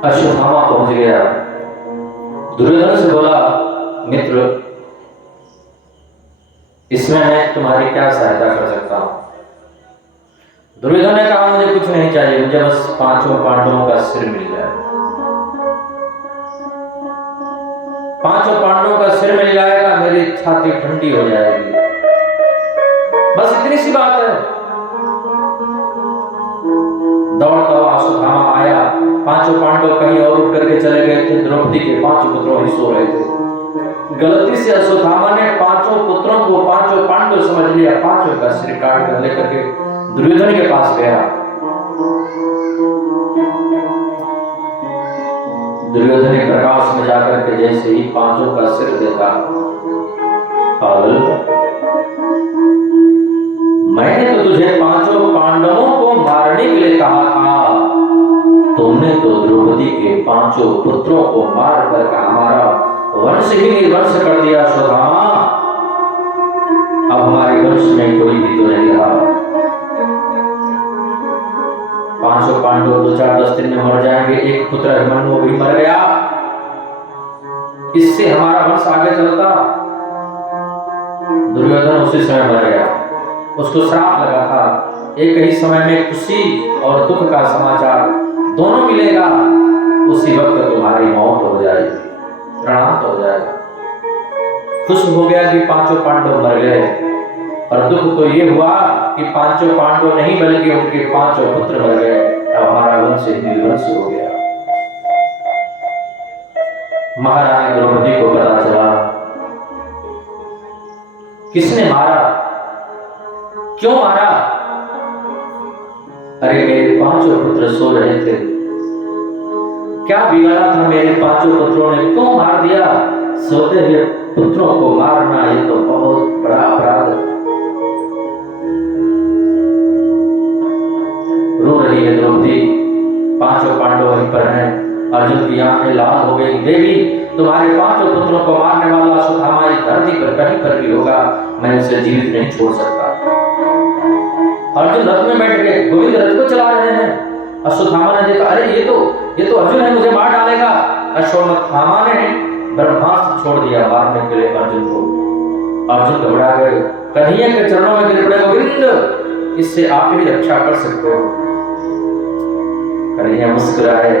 अश्वत्थामा पहुंच गया। दुर्योधन से बोला, मित्र, इसमें मैं तुम्हारी क्या सहायता कर सकता हूं? दुर्योधन ने कहा, मुझे कुछ नहीं चाहिए, मुझे बस 5 पांडवों का सिर मिल जाए। 5 पांडवों का सिर मिल जाएगा, मेरी छाती ठंडी हो जाएगी, बस इतनी सी बात है। दौड़ता हुआ अश्वत्थामा आया। 5 पांडव कहीं और उठ करके चले गए थे। द्रौपदी के 5 पुत्रों ही सो रहे थे। गलती से अश्वत्थामा ने 5 पुत्रों को 5 पांडव समझ लिया। 5 का सिर काट कर लेकर के दुर्योधन के पास गया। दुर्योधन ने प्रकाश में जाकर के जैसे ही 5 का सिर देखा, पागल, मैंने तो तुझे 5 पांडवों को मारने के लिए कहा था, तुमने तो द्रौपदी के 5 पुत्रों को मार कर हमारा वंश ही निर्वंश कर दिया। अश्वत्थामा, अब हमारे वंश में कोई भी तो नहीं रहा। 5 पांडव 2-4-10 दिन में मर जाएंगे। एक पुत्र अभिमन्यु भी मर गया, इससे हमारा वंश आगे चलता। दुर्योधन उसी समय मर गया। उसको श्राप लगा था, एक ही समय में खुशी और दुख का समाचार दोनों मिलेगा, उसी वक्त तुम्हारी मौत हो जाएगी, प्रणाम हो जाएगा। खुश हो गया कि 5 पांडव मर गए, और दुख तो ये हुआ कि 5 पांडव नहीं बल्कि उनके 5 पुत्र मर गए। अब हमारा वंश निर्वंश हो गया। महारानी द्रौपदी को पता चला। किसने मारा, क्यों मारा? अरे मेरे 5 पुत्र सो रहे थे, क्या बिगाड़ा था मेरे 5 पुत्रों ने, क्यों मार दिया? सोते हुए पुत्रों को मारना ये तो बहुत बड़ा अपराध है। रो रही है द्रौपदी। 5 पांडव वहीं पर हैं। अर्जुन की आंखें लाल हो गई। देवी, तुम्हारे 5 पुत्रों को मारने वाला अश्वत्थामा इस धरती पर कहीं पर भी होगा, मैं उसे जीवित नहीं छोड़ सकता। अर्जुन रथ में बैठ गए, गोविंद रथ को चला रहे हैं। अश्वत्थामा ने देखा, अरे ये तो अर्जुन है, मुझे मार डालेगा। अश्वत्थामा ने ब्रह्मास्त्र छोड़ दिया मारने के लिए अर्जुन को। अर्जुन घबरा गए, कन्हैया के चरणों में गिर पड़े, गोविंद, इससे आप ही रक्षा कर सकते हो। कन्हैया मुस्कुराए,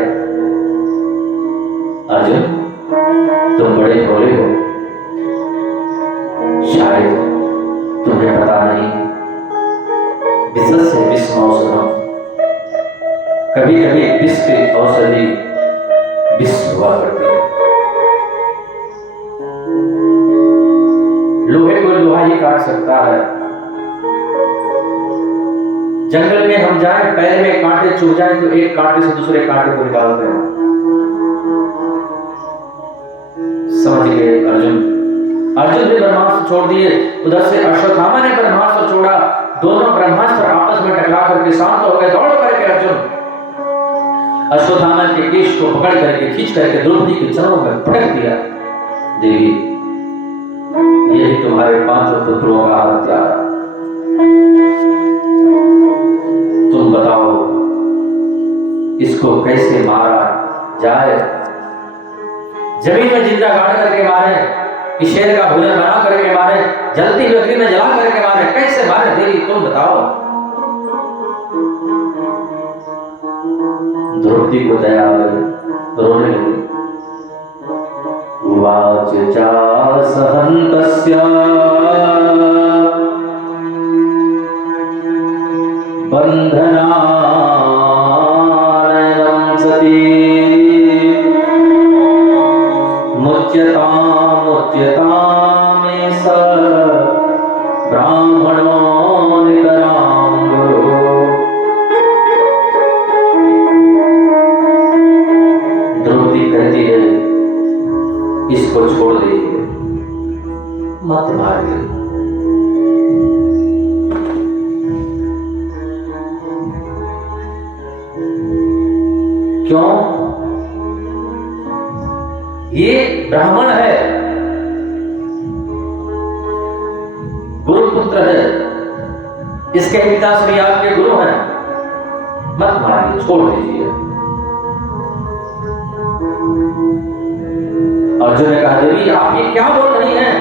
अर्जुन, तुम बड़े भोले हो, शायद तुम्हें पता नहीं, विष से विषम औषधम, कभी कभी विष की औषधि विष हुआ करती है। लोहे को लोहा ही काट सकता है। जंगल में हम जाएं, पैर में कांटे चुभ जाए तो एक कांटे से दूसरे कांटे को निकालते हैं। समझ गए अर्जुन ने ब्रह्मास्त्र छोड़ दिए। उधर से अश्वत्थामा ने ब्रह्मास्त्र छोड़ा। दोनों ब्रह्मास्त्र आपस में टकरा करके शांत हो गए। दौड़ करके अर्जुन अश्वत्थामा के केश को पकड़ करके खींच करके द्रौपदी के चरणों में पटक दिया। देवी, यही तुम्हारे 5 पुत्रों का हत्यारा, तुम बताओ इसको कैसे मारा जाए? जमीन में जिंदा गाड़ करके मारे, कि शेर का भोजन बना करके मारे, जलती हुई अग्नि में जला करके मारे, कैसे मारे? देवी, तुम बताओ। द्रौपदी को दया आ गई, रोने लगी। उवाच चासहन्तस्य बन्धनानयनं सती मुच्यतामेष ब्राह्मणो निकराम्बरो। द्रौपदी कहती है, इसको छोड़ दीजिए, मत मारिए। क्यों? ये ब्राह्मण है, गुरुपुत्र है, इसके पिता श्री आपके गुरु हैं, मत मारिए, छोड़ दीजिए। अर्जुन ने कहा देवी आप ये क्या बोल रही हैं?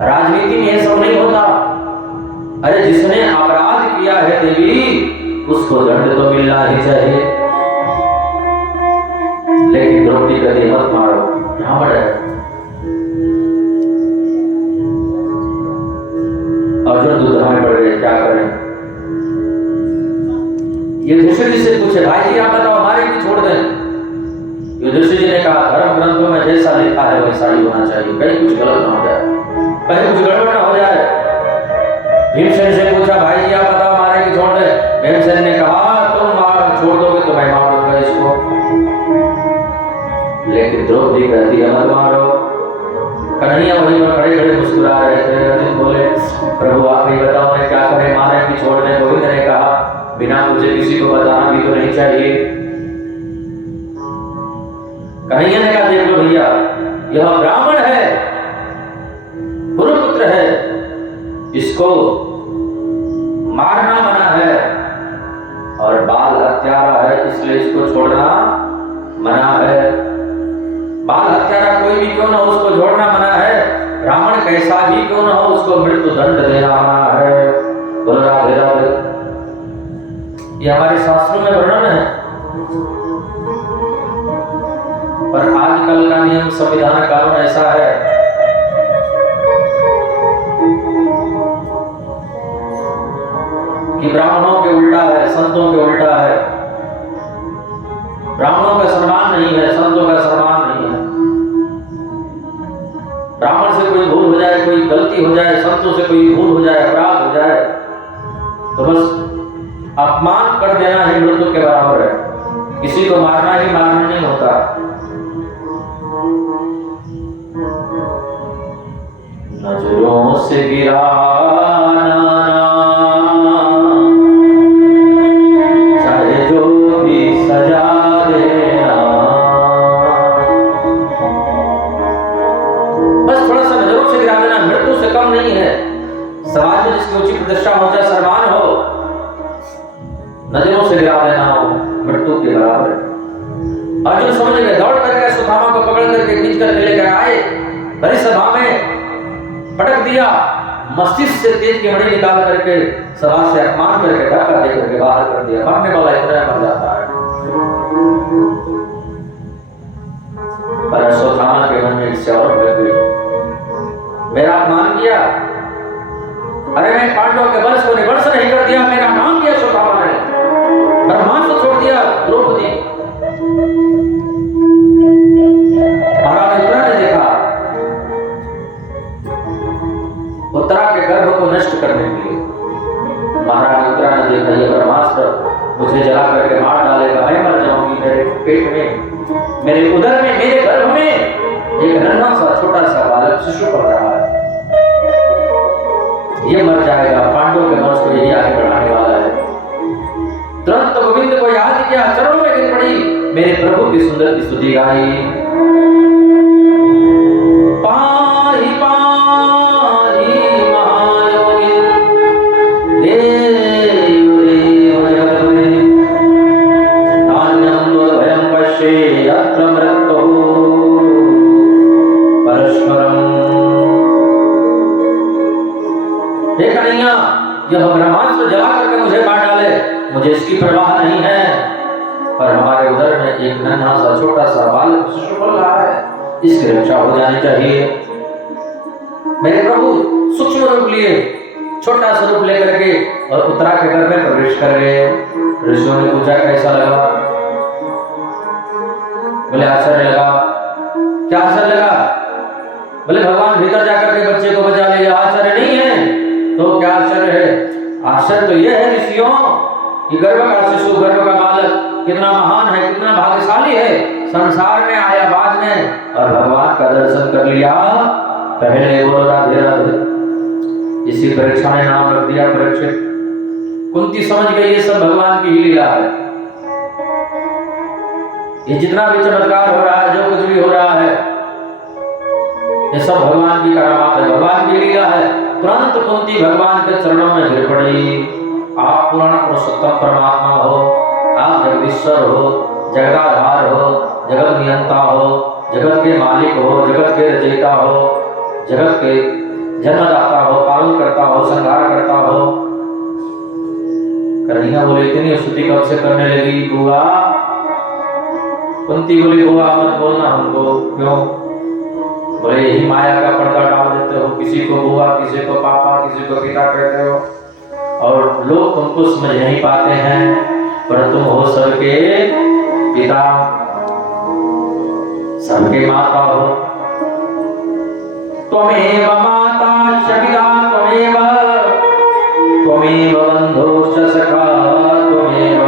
राजनीति में ये सब नहीं होता। अरे जिसने अपराध किया है देवी उसको दंड तो मिलना ही चाहिए। लेकिन द्रौपदी कहती मत मारो, ब्राह्मण है। अर्जुन दुविधा में पड़ गए, क्या करें? युधिष्ठिर जी से पूछे भाई जी आप बताओ हमारे भी छोड़ दें। युधिष्ठिर जी ने कहा धर्म ग्रंथों में जैसा लिखा है वैसा ही होना चाहिए, कहीं कुछ गलत ना हो जाए, कहीं कुछ गड़बड़ ना हो जाए। भीमसेन से पूछा भाई जी आप बताओ हमारे की छोड़ दें। भीमसेन ने कहा तुम मार छोड़ दोगे तो मैं मार दूंगा इसको। लेकिन द्रौपदी कहती है मत मारो। कन्हैया वहीं पर खड़े खड़े मुस्कुरा रहे थे। अर्जुन बोले प्रभु आप ही बताओ मैं क्या करें, मारे की छोड़ दें? गोविंद ने कहा बिना मुझे किसी को बताना भी तो नहीं चाहिए। कन्हैया ने कहा देख लो भैया यह ब्राह्मण है, गुरुपुत्र है, इसको मारना मना है और बाल हत्यारा है, इसलिए इसको छोड़ना मना है। बाल हत्यारा कोई भी क्यों ना हो उसको छोड़ना मना है, ब्राह्मण कैसा भी क्यों ना हो उसको मृत्यु दंड देना मना है। बोलो राधे राधे। ये हमारे शास्त्रों में वर्णन है, पर आजकल का नियम संविधान कानून ऐसा है कि ब्राह्मणों के उल्टा है, संतों के उल्टा है। ब्राह्मणों का सम्मान नहीं है, संतों का सम्मान नहीं है। ब्राह्मण से कोई भूल हो जाए, कोई गलती हो जाए, संतों से कोई भूल हो जाए, अपराध हो जाए तो बस अपमान कर देना ही मृत्यु के बराबर है। किसी को मारना ही मारना नहीं होता। नजरों से गिराना चाहे जो भी सजा देना, बस थोड़ा सा नजरों से गिरा देना मृत्यु से कम नहीं है। समाज में जिसकी ऊंची प्रतिष्ठा हो जाए, सम्मान हो, नजरों से गिरा देना हो मृत्यु के बराबर है। अर्जुन समझ गए, दौड़ करके सुदामा को पकड़ करके खींच करके लेकर आए, बड़ी सभा में पटक दिया, मस्तिष्क से तेज की मणि निकाल करके सभा से अपमान करके धक्का दे करके बाहर कर दिया। मरने वाला इतना मर जाता है। पर अश्वत्थामा के मन में इससे और लग गई, मेरा अपमान किया, अरे मैं पांडवों के वंश को निवर्ष नहीं कर दिया, मेरा नाम किया अश्वत्थामा ने, ब्रह्मास्त्र छोड़ दिया द्रौपदी। महाराज उत्तरा ने देखा, उत्तरा के गर्भ को नष्ट करने के लिए महाराज उत्तरा ने देखा ये ब्रह्मास्त्र मुझे जला करके मार डालेगा, मैं मर जाऊंगी। मेरे पेट में, मेरे उदर में, मेरे गर्भ में एक नन्हा सा छोटा सा बालक शिशु पड़ रहा है, ये मर जाएगा, पांडवों के वंश को यही आगे बढ़ाने वाला है। तुरंत गोविंद को याद किया, चरणों में गिर पड़ी, मेरे प्रभु की सुंदर की स्तुति गाई। पाहि पाहि महायोगी देव देव जगद्गुरे नान्यं दुर्भयं पश्ये यत्र मृत्युः परस्परम्। हे कन्हैया, यह ब्रह्मास्त्र जला करके मुझे मार डाले, मुझे इसकी परवाह नहीं है, पर हमारे उदर में एक नन्हा सा छोटा सा बालक शिशु पल रहा है, इसकी रक्षा हो जानी चाहिए। मेरे प्रभु सूक्ष्म रूप लिए, छोटा सा रूप लेकर के और उत्तरा के घर में प्रवेश कर गए। ऋषियों ने पूछा कैसा लगा? बोले आश्चर्य लगा। क्या आश्चर्य लगा? बोले भगवान भीतर जाकर के बच्चे को बचा ले, आश्चर्य नहीं है तो क्या आश्चर्य है? आश्चर्य तो यह है ऋषियों कि गर्भ का शिशु, गर्भ का बालक कितना महान है, कितना भाग्यशाली है, संसार में आया बाद में और भगवान का दर्शन कर लिया पहले। बोलो राधे राधे। इसी परीक्षा ने नाम रख दिया परीक्षित। कुंती समझ गई ये सब भगवान की ही लीला है, ये जितना भी चमत्कार हो रहा है, जो कुछ भी हो रहा है, ये सब भगवान की करामात है, भगवान की लीला है। तुरंत कुंती भगवान के चरणों में गिर पड़ी। आप पुराण पुरुषोत्तम परमात्मा हो, आप जगदीश्वर हो, जगदाधार हो, जगत नियंता हो, जगत के मालिक हो, जगत के रचयिता हो, जगत के जन्मदाता हो, पालन करता हो, संहार करता हो। कन्हैया बोले इतनी स्तुति कब से करने लगी बुआ? कुंती बोली बुआ मत बोलना हमको। क्यों? बोले यही माया का पर्दा डाल देते हो, किसी को बुआ, किसी को पापा, किसी को पिता कहते हो और लोग तुमको समझ नहीं पाते हैं, पर तुम हो सबके पिता, सबके माता हो। त्वमेव माता शपिता त्वमेव, त्वमेव बंधुश्च सखा त्वमेव।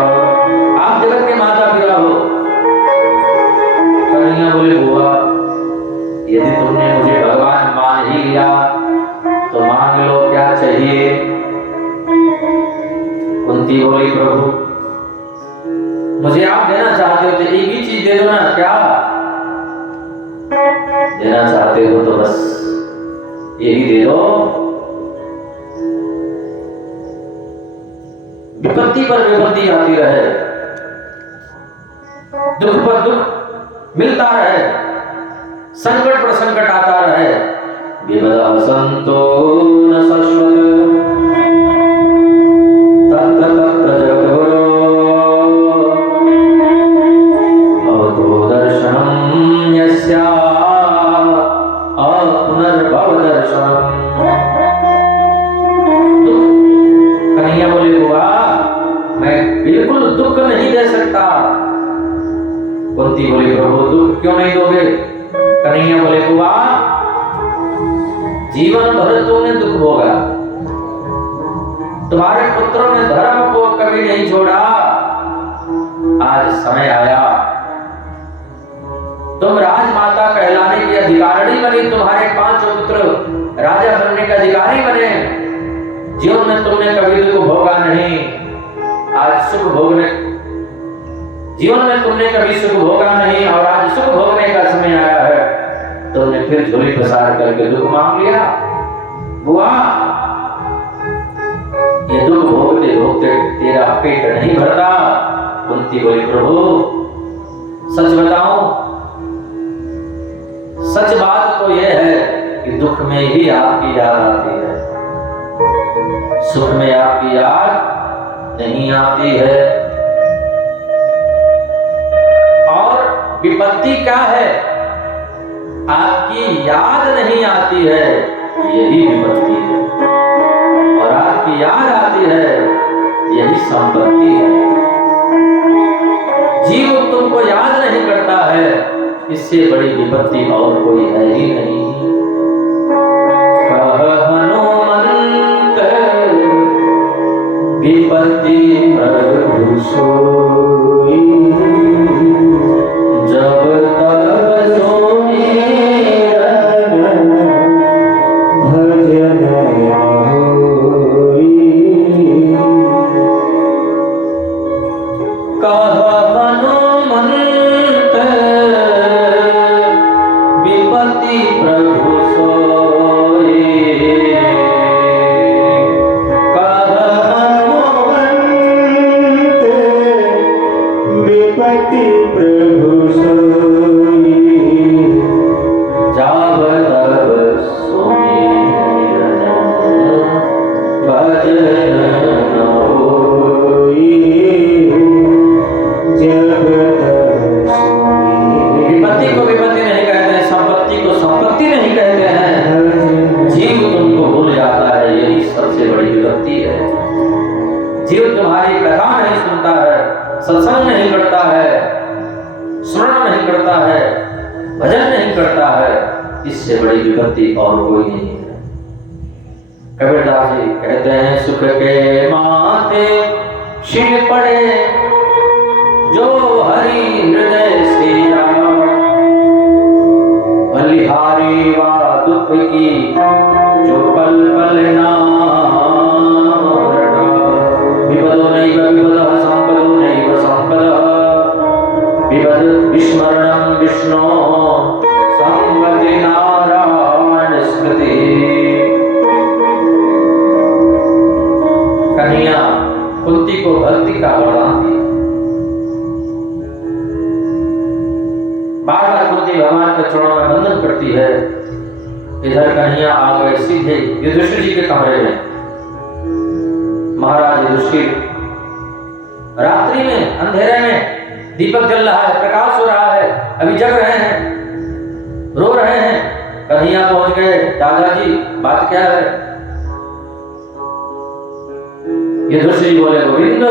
आप जगत के माता पिता हो। कन्हैया बोले बुआ यदि तुमने मुझे भगवान मान ही लिया तो मांग लो क्या चाहिए। कुंती बोली प्रभु मुझे आप देना चाहते हो तो एक ही चीज दे दो ना, क्या देना चाहते हो तो बस यही दे दो। विपत्ति पर विपत्ति आती रहे, दुख पर दुख मिलता रहे, संकट पर संकट आता रहे। विपदा संतो न शाश्वत तत्र तत्र जगद्गुरो भवतो दर्शनं यस्या अपुनर्भव दर्शनम्। कन्हैया बोले बुआ मैं बिल्कुल दुख नहीं दे सकता। कुंती बोली प्रभु दुख क्यों नहीं दोगे? कन्हैया बोले बुआ जीवन भर तुमने दुख भोगा, तुम्हारे पुत्रों ने धर्म को कभी नहीं छोड़ा। आज समय आया तुम राजमाता कहलाने की अधिकारिणी बनी, तुम्हारे 5 पुत्र राजा बनने का अधिकारी बने। जीवन में तुमने कभी दुख भोगा नहीं, आज सुख भोगने, जीवन में तुमने कभी सुख भोगा नहीं और आज सुख भोगने का समय आया है। तुमने फिर झोली पसार करके दुख मांग लिया। बुआ ये दुख भोगते भोगते तेरा पेट नहीं भरता। कुंती बोली प्रभु सच बताऊं, सच बात तो यह है कि दुख में ही आपकी याद आती है, सुख में आपकी याद नहीं आती है। और विपत्ति क्या है? आपकी याद नहीं आती है, यही विपत्ति है। और आपकी याद आती है, यही संपत्ति है। जीव तुमको याद नहीं करता है, इससे बड़ी विपत्ति और कोई है ही नहीं। कह हनुमंत विपत्ति प्रभु सोई, जब तब सोई भजन होई। कह हनुमंत विपत्ति प्रभु सोई, कह हनुमंत विपत्ति प्रभु सोई, जाब तब सोई भजन होई, जब तब सोई। विपत्ति को विपत्ति नहीं कहते हैं, संपत्ति को संपत्ति नहीं कहते हैं। जीव तुमको भूल जाता है, यही सबसे बड़ी विपत्ति है। जीव तुम्हारी कथा नहीं सुनता है, सत्संग नहीं करता है, स्मरण नहीं करता है, भजन नहीं करता है, इससे बड़ी विपत्ति और कोई नहीं है। कबीरदास जी कहते हैं सुख के माथे छिड़ पड़े जो हरि हृदय से जाओ, बलिहारी वा दुख की जो पल पल नाम रटा। विपदो नैव विपदः संपदो नैव संपदः, विपद विस्मरणं विष्णो संपत्ति नारायण स्मृति। कन्हैया कुंती को भक्ति का वरदान दिया। बार बार कुंती भगवान के चरणों में वंदन करती है। इधर कन्हैया आ गए सीधे युधिष्ठिर जी के कमरे में। महाराज युधिष्ठिर रात्रि में अंधेरे में दीपक जल रहा है, प्रकाश हो रहा है, अभी जग रहे हैं, रो रहे हैं। कन्हैया पहुंच गए, दादाजी बात क्या है? युधिष्ठिर जी बोले, गोविंद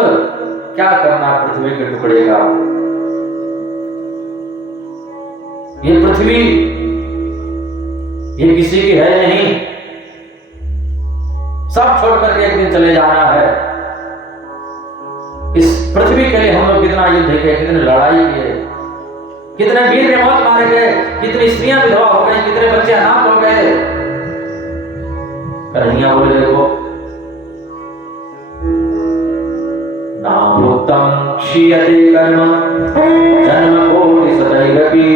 क्या करना पृथ्वी के टुकड़े का? ये पृथ्वी ये किसी की है नहीं, सब छोड़ करके एक दिन चले जाना है। इस पृथ्वी के लिए हम लोग कितना युद्ध किए, कितने लड़ाई किए, कितने वीर ने मौत मारे गए, कितनी स्त्रियां विधवा हो गई, कितने बच्चे अनाथ हो गए। कन्हैया बोले, देखो नामृतम क्षीयते कर्म जन्म कोटि सतैरपि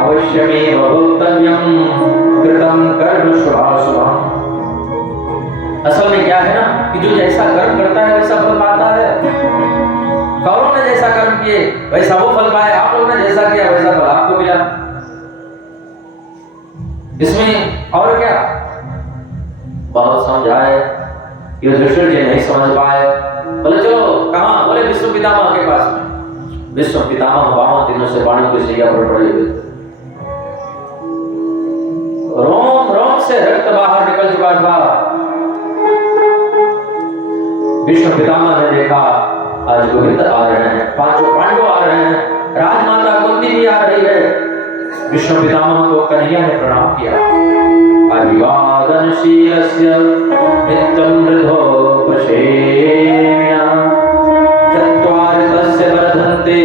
अवश्यमेव भोक्तव्यम कृतं कर्म शुभाशुभम्। असल में क्या है ना कि जो जैसा कर्म करता है वैसा फल पाता है। कौरवों ने जैसा कर्म किए वैसा वो फल पाए, आप लोगों ने जैसा किया वैसा फल आपको मिला। इसमें और क्या? बहुत समझाए, युधिष्ठिर जी नहीं समझ पाए। बोले चलो कहाँ? बोले विष्णु पितामह के पास में। विष्णु पितामह 52 दिनों से वाणी की सैया पर पड़े हुए थे। रोम रोम से रक्त बाहर निकल चुका था। विष्णु पितामह ने देखा आज गोविंद आ रहे हैं, पांचों पांडव आ रहे हैं, राजमाता कुंती भी आ रही है। विष्णु पितामह को कन्हैया ने प्रणाम किया। अभिवादनशीलस्य नित्यं वृद्धोपसेव्या चत्वारि तस्य वर्धन्ते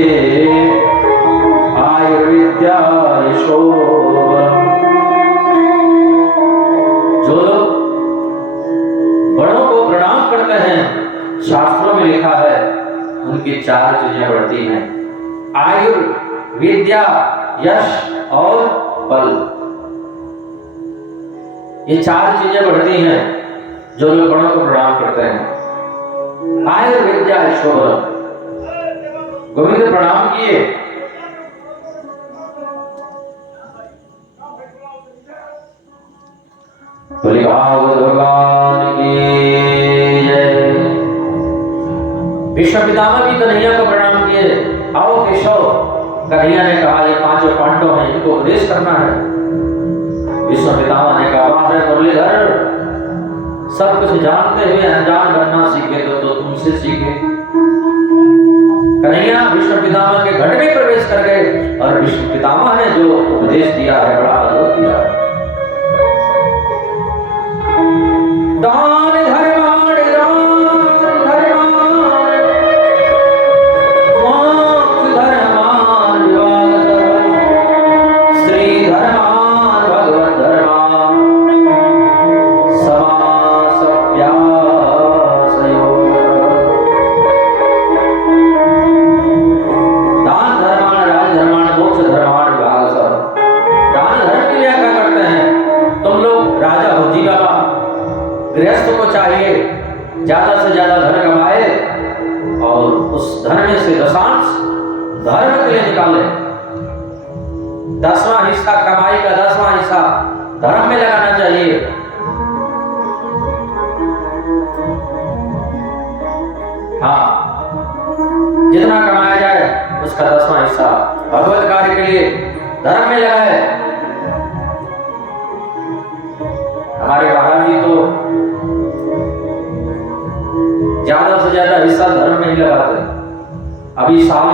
आयुर्विद्या यशोबलम्। जो लोग बड़ों को प्रणाम करते हैं, शास्त्रों में लिखा है उनकी 4 चीजें बढ़ती हैं, आयु, विद्या, यश और बल। ये 4 चीजें बढ़ती हैं जो लोग बड़ों को प्रणाम करते हैं। आयु, विद्या, यश और बल। गोविंद प्रणाम किए। भगवान की जय। विष्णु पितामह भी कन्हैया को प्रणाम किए। आओ केशव, कन्हैया ने कहा ये 5 पांडव हैं, इनको उपदेश करना है। विष्णु पितामह ने कहा वाह मुरलीधर, सब कुछ जानते हुए अनजान बनना सीखे तो तुमसे सीखे। कन्हैया विष्णु पितामह के घर में प्रवेश कर गए और विष्णु पितामह ने जो उपदेश दिया है बड़ा अद्भुत दिया है। दान धर्माण दान धर्माण मोक्ष धर्माण विवाद श्री धर्माण भगवत धर्माण समास अभ्यास योग। दान धर्माण राज धर्माण मोक्ष धर्माण विवाद। दान धर्म की व्याख्या करते हैं तुम लोग राजा हो जी बाबा, गृहस्थ को चाहिए ज्यादा से ज्यादा धन कमाए और उस धन में से दशांश धर्म के लिए निकाले। 10वां हिस्सा कमाई का 10वां हिस्सा धर्म में लगाना चाहिए। हाँ, जितना कमाया जाए उसका 10वां हिस्सा भगवत कार्य के लिए धर्म में लगाए। हमारे महाराज जी तो ज्यादा से ज्यादा हिस्सा धर्म में ही लगाते हैं। अभी साल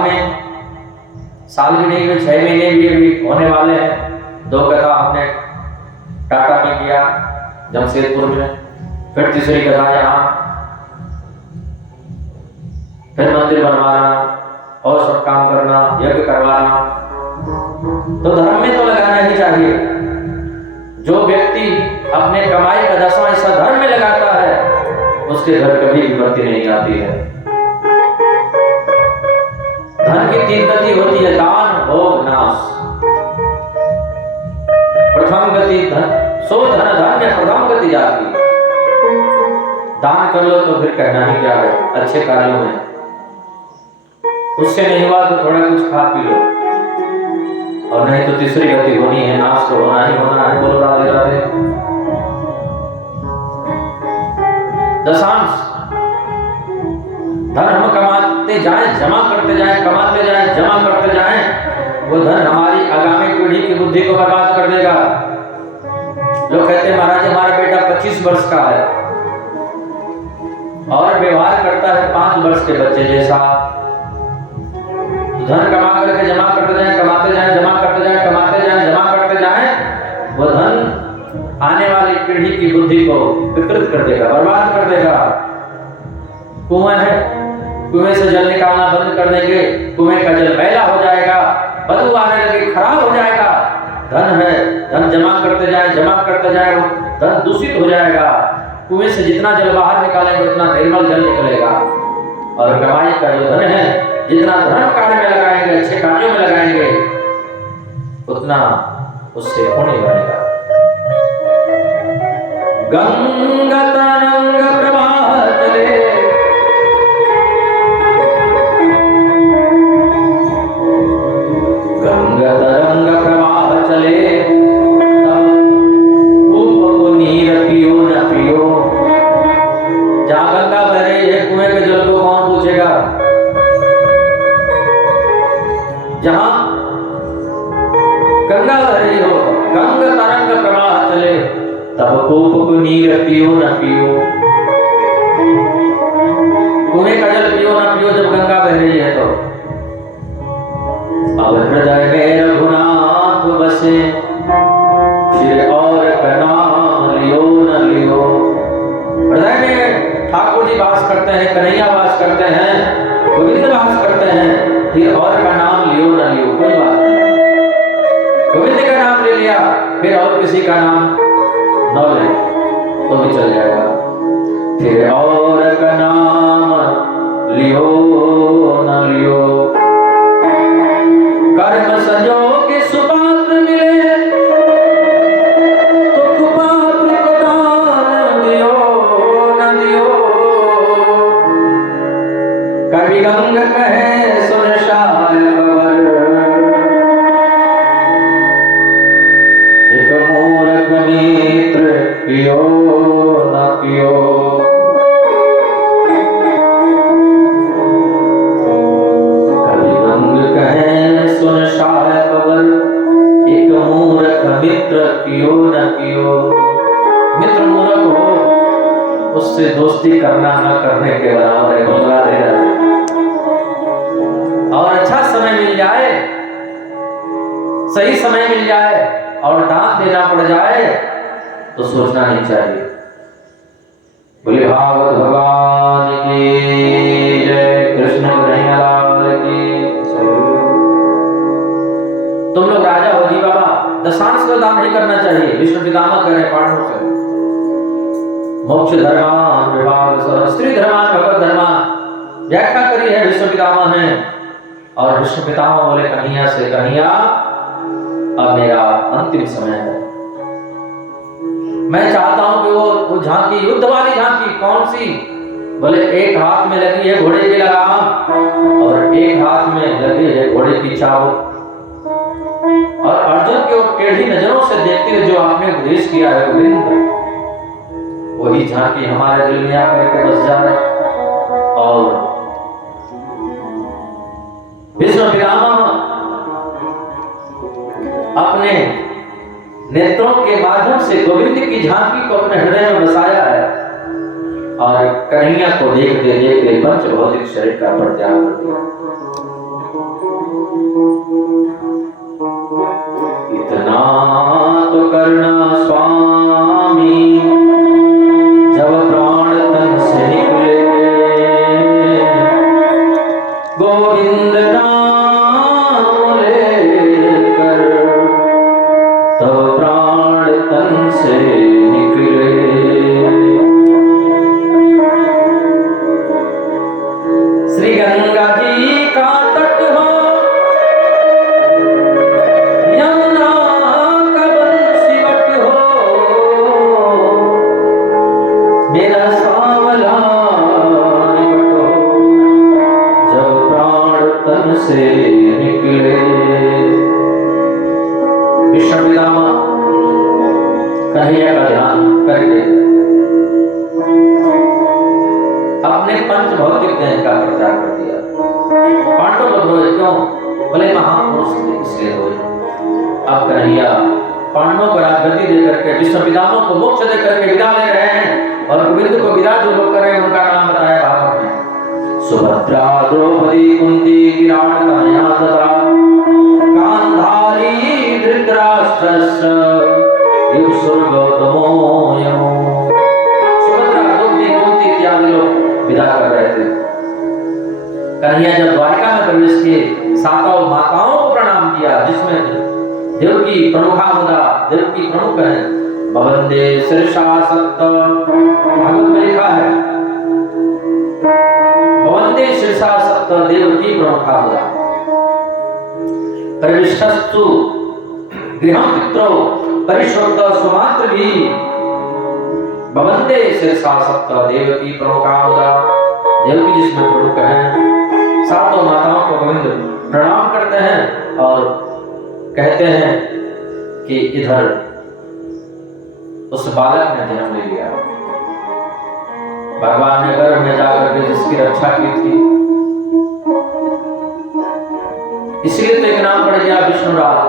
भी नहीं हुए, 6 महीने भी अभी होने वाले हैं। 2 कथा हमने टाटा में किया, जमशेदपुर में, फिर तीसरी कथा यहाँ, फिर मंदिर बनवाना और सब काम करना, यज्ञ करवाना। तो धर्म में तो लगाना ही चाहिए। जो व्यक्ति अपने कमाई का 10वां हिस्सा धर्म में लगाता है उसके घर कभी विपत्ति नहीं आती है। धन की 3 गति होती है, दान भोग नाश। प्रथम गति धन सो धन धान्य प्रथम गति जाती। दान कर लो तो फिर कहना ही क्या है, अच्छे कार्यों में। उससे नहीं हुआ तो थोड़ा कुछ खा पी लो। और नहीं तो तीसरी गति होनी है, नाश तो होना ही होना है। बोलो राधे राधे। दशांश धन हम कमाते जाएं, जमा करते जाएं, कमाते जाएं, जमा करते जाएं, वो धन हमारी आगामी पीढ़ी की बुद्धि को बर्बाद कर देगा। लोग कहते हैं महाराज हमारा बेटा 25 वर्ष का है और व्यवहार करता है 5 वर्ष के बच्चे जैसा। धन कमा करके जमा करते जाएं, कमाते जाएं, जमा करते जाएं, कमाते जाएं, जमा करते जाएं, वो धन आने वाली पीढ़ी की बुद्धि को विकृत कर देगा, बर्बाद कर देगा। कुआं है, कुएं से जल निकालना बंद कर देंगे, कुएं का जल मैला हो जाएगा, बदबू आने लगे, खराब हो जाएगा। धन है, धन जमा करते जाए, जमा करते जाए, वो धन दूषित हो जाएगा। कुएं से जितना जल बाहर निकालेंगे उतना निर्मल जल निकलेगा। और कमाई का जो धन है, जितना धर्म कार्य में लगाएंगे, अच्छे कार्यों में लगाएंगे, उतना उससे पुण्य बनेगा। गंगा तरंग प्रवाह चले, गंगा तरंग प्रवाह चले, तब कूप को नीर पियो न पियो। जहां गंगा बह रही है, कुएं के जल को कौन पूछेगा? जहां गंगा बह रही हो, गंगा तरंग प्रवाह चले, तब कूप को नीर पियो न पियो। कुएं का जल पियो न पियो जब गंगा बह रही है तो। अब हृदय में रघुनाथ बसे, फिर और का नाम लियो न लियो। हृदय में ठाकुर जी वास करते हैं, कन्हैया वास करते हैं, गोविंद वास करते हैं, फिर और का नाम लियो न लियो, कोई बात नहीं। गोविंद का नाम ले लिया, फिर और किसी का नाम न ले तो भी चल जाएगा। फिर और का नाम लियो न लियो। कर्म संजोग के सुपात्र मिले, तो कुपात्र को दान दियो न दियो। कवि गंग कहे सुन शाय बबर, एक मूर्ख मित्र पियो न पियो। कवि गंग कहे सुन शाय बबर, एक मूर्ख मित्र पियो न पियो। मित्र मूर्ख हो, उससे दोस्ती करना न करने के बराबर है। बोल राधे राधे। और अच्छा समय मिल जाए, सही समय मिल जाए और दान देना पड़ जाए तो सोचना नहीं चाहिए। बोले भागवत भगवान की जय, कृष्ण कन्हैया लाल की जय। तुम लोग राजा हो जी बाबा, दशांश का दान नहीं करना चाहिए। विष्णु पितामह कह रहे पाठों से, मोक्ष धर्मान विभाग स्त्री धर्मान भगवत धर्मान व्याख्या करी है विष्णु पितामह ने। और विष्णु पितामह बोले कन्हैया से, कन्हैया अब मेरा अंतिम समय है, मैं चाहता हूं कि वो झांकी, युद्ध वाली झांकी कौन सी? बोले एक हाथ में लगी है घोड़े की लगाम और एक हाथ में लगी है घोड़े की चाबुक। और अर्जुन की ओर टेढ़ी नजरों से देखते हुए जो आपने उपदेश किया है गोविंद, वही झांकी हमारे दिल में आकर के बस जाए। और विष्णु पितामह अपने नेत्रों के माध्यम से गोविंद की झांकी को अपने हृदय में बसाया है और कन्हैया को देखते देखते पंच भौतिक शरीर का परित्याग कर दिया। इतना तो करना स्वामी, जब प्राण तन से निकले, गोविंद नाम लेकर तब प्राण तन से निकले। श्री गंगा जी का तट हो, यमुना का बंसीवट हो, मेरा सांवला निकट हो, जब प्राण तन से निकले। कन्हैया का ध्यान करके अपने पंच भौतिक देह का प्रचार कर दिया। पांडव लोग रोए क्यों? बोले महापुरुष थे इसलिए रोए। अब कन्हैया पांडवों को राजगद्दी दे करके विश्वविदानों को मोक्ष दे करके विदा ले रहे हैं और गोविंद को विदा जो लोग कर रहे हैं उनका नाम बताया भागवत में। सुभद्रा द्रौपदी कुंती विराट तनया तथा गांधारी धृतराष्ट्रस्य युगसुर गौतमो यमो। सुभद्रा द्रौपदी कुंती इत्यादि लोग विदा कर रहे थे। कन्हैया जब द्वारिका में प्रवेश किए सातों माताओं को प्रणाम किया, जिसमें देवकी प्रमुखामुदा, देवकी प्रमुख है। भवंदे शीर्षा सत्त, भागवत में लिखा है भवंदे शीर्षा सत्त देवकी प्रमुखामुदा प्रविष्टस्तु गृहं पित्रो परिश्रुत सुमात्रभिः। भवंदे शीर्षा सत्त देवकी प्रमुखामुदा, देवकी जिसमें प्रमुख है। सातों माताओं को गोविंद प्रणाम करते हैं और कहते हैं कि इधर उस बालक ने जन्म ले लिया। भगवान ने गर्भ में जाकर के जिसकी रक्षा की थी, इसलिए तो एक नाम पड़ गया विष्णुराज।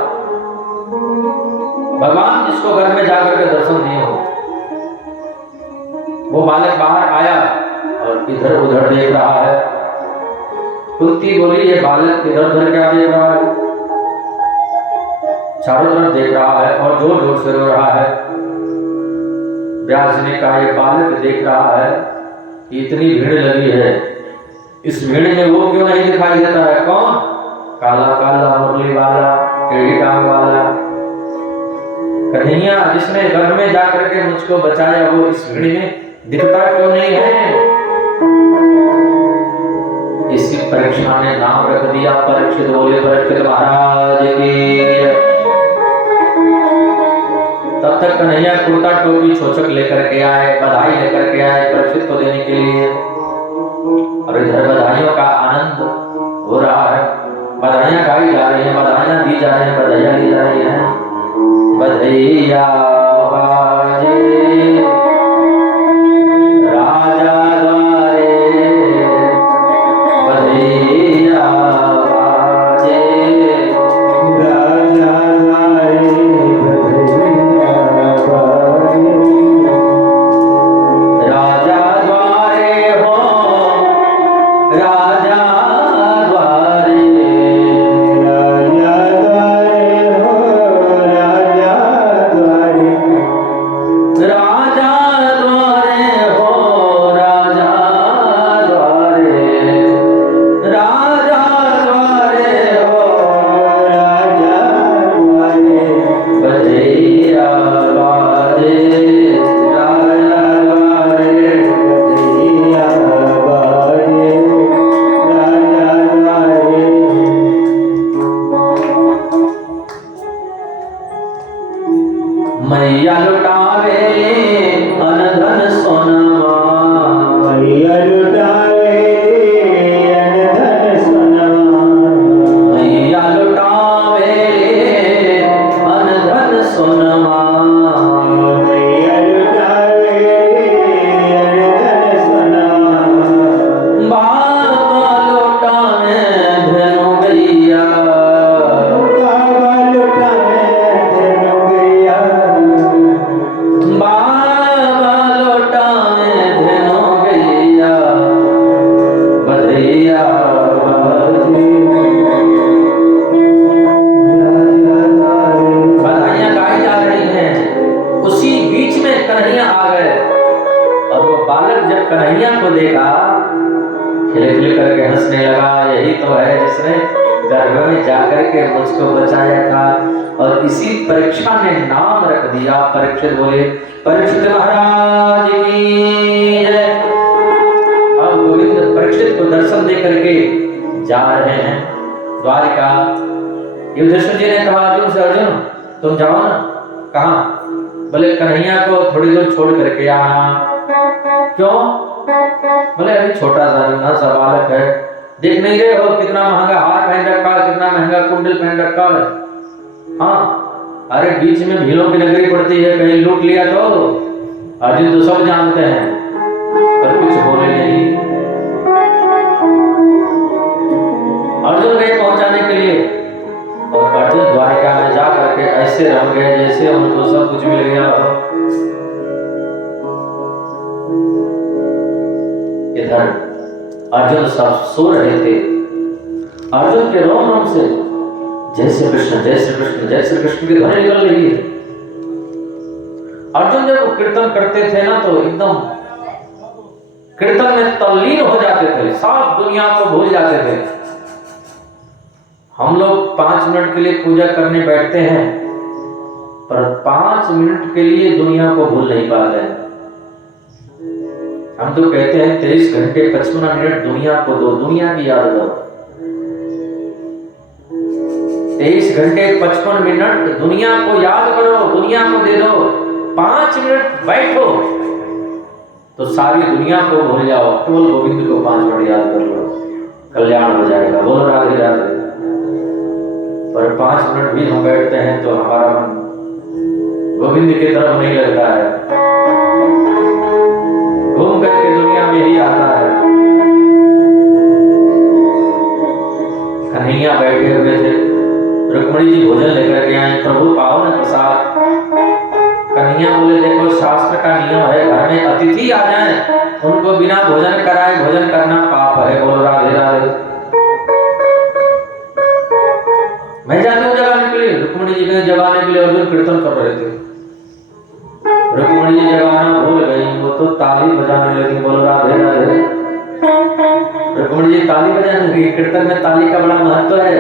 भगवान जिसको गर्भ में जाकर के दर्शन दिए हो, वो बालक बाहर आया और इधर उधर देख रहा है। कुंती बोली ये बालक इधर उधर क्या देख रहा है? चारों तरफ देख रहा है और जोर जोर से रो रहा है। व्यास ने कहा ये बालक देख रहा है कि इतनी भीड़ लगी है, इस भीड़ में वो क्यों नहीं दिखाई देता है? कौन? काला काला मुरली वाला, टेढ़ी टांग वाला कन्हैया जिसने घर में जाकर के मुझको बचाया, वो इस भीड़ में दिखता क्यों नहीं है? इसी परीक्षा ने नाम रख दिया परीक्षित। बोले परीक्षित महाराज की। तब तक कन्हैया कुर्ता टोपी छोचक लेकर के आए, बधाई लेकर के आए परीक्षित को देने के लिए। और इधर बधाइयों का आनंद हो रहा है, बधाइयां गाई जा रही हैं, बधाइयां दी जा रही हैं, बधाइयां दी जा रही हैं। बधाइया बाजे राजा द्वारे, बधाइया बाजे राजा द्वारे, राजा द्वारे हो राजा द्वारे, राजा द्वारे हो राजा द्वारे, राजा द्वारे हो राजा द्वारे, राजा द्वारे हो राजा द्वारे, बजैया बाजे राजा द्वारे, बजैया बाजे राजा द्वारे। मैया लुटावे अनधन सोनमा, मैया लुटावे अनधन सोनमा, मैया लुटावे अनधन सोनमा, मैया लुटावे अनधन सोनमा, बाबा लुटावे धनु गैया, बाबा लुटावे धनु गैया, बाबा लुटावे धनु गैया, बधैया बाजे। बधाइयां गाई जा रही हैं, उसी बीच में कन्हैया आ गए। और वो बालक जब कन्हैया को देखा, खिले खिले करके हंसने लगा। यही तो है जिसने गर्भ में जाकर के मुझको बचाया था। और इसी परीक्षा ने नाम रख दिया परीक्षित। बोले परीक्षित महाराज की जय। अब गोविंद परीक्षित को दर्शन दे करके जा रहे हैं द्वारिका। युधिष्ठिर जी ने कहा अर्जुन से, अर्जुन तुम जाओ ना। कहा? बोले कन्हैया को थोड़ी दूर छोड़ करके आना। क्यों? बोले अभी छोटा सा नन्हा सा बालक है, देख नहीं रहे हो कितना महंगा हार पहन रखा है, कितना महंगा कुंडल पहन रखा है। हाँ अरे बीच में भीलों की नगरी पड़ती है, कहीं लूट लिया तो अर्जुन तो सब जानते हैं पर कुछ बोले नहीं। अर्जुन गए पहुंचाने के लिए और अर्जुन द्वारिका में जा करके ऐसे रह गए जैसे उनको सब कुछ मिल गया हो। इधर अर्जुन सब सो रहे थे। अर्जुन के रोम रोम से जय श्री कृष्ण जय श्री कृष्ण जय श्री कृष्ण की ध्वनि निकल रही है। अर्जुन जब वो कीर्तन करते थे ना तो एकदम कीर्तन में तल्लीन हो जाते थे, सब दुनिया को भूल जाते थे। हम लोग 5 मिनट के लिए पूजा करने बैठते हैं पर 5 मिनट के लिए दुनिया को भूल नहीं पाते हैं। हम तो कहते हैं 23 घंटे 55 मिनट दुनिया को दो, दुनिया की याद करो। 23 घंटे 55 मिनट दुनिया को याद करो, दुनिया को दे दो। 5 मिनट बैठो तो सारी दुनिया को भूल जाओ, केवल गोविंद को 5 मिनट याद कर लो, कल्याण हो जाएगा। बोलो राधे राधे। पर 5 मिनट भी हम बैठते हैं तो हमारा मन गोविंद की तरफ नहीं लगता है, घूम करके दुनिया में ही आता है। कन्हैया बैठे हुए थे, रुक्मणी जी भोजन लेकर के आए, प्रभु पावन प्रसाद। कन्हैया बोले देखो शास्त्र का नियम है, घर में अतिथि आ जाएं उनको बिना भोजन कराए भोजन करना पाप है। बोलो राधे राधे। मैं जाती हूँ जगाने के लिए, रुक्मणी जी गए जगाने के लिए, अर्जुन कीर्तन कर रहे थे। रुक्मणी जी जगाना भूल गई, वो तो ताली बजाने लगी। बोलो राधे राधे। रुक्मणी जी ताली बजाने लगी। कीर्तन में ताली का बड़ा महत्व है।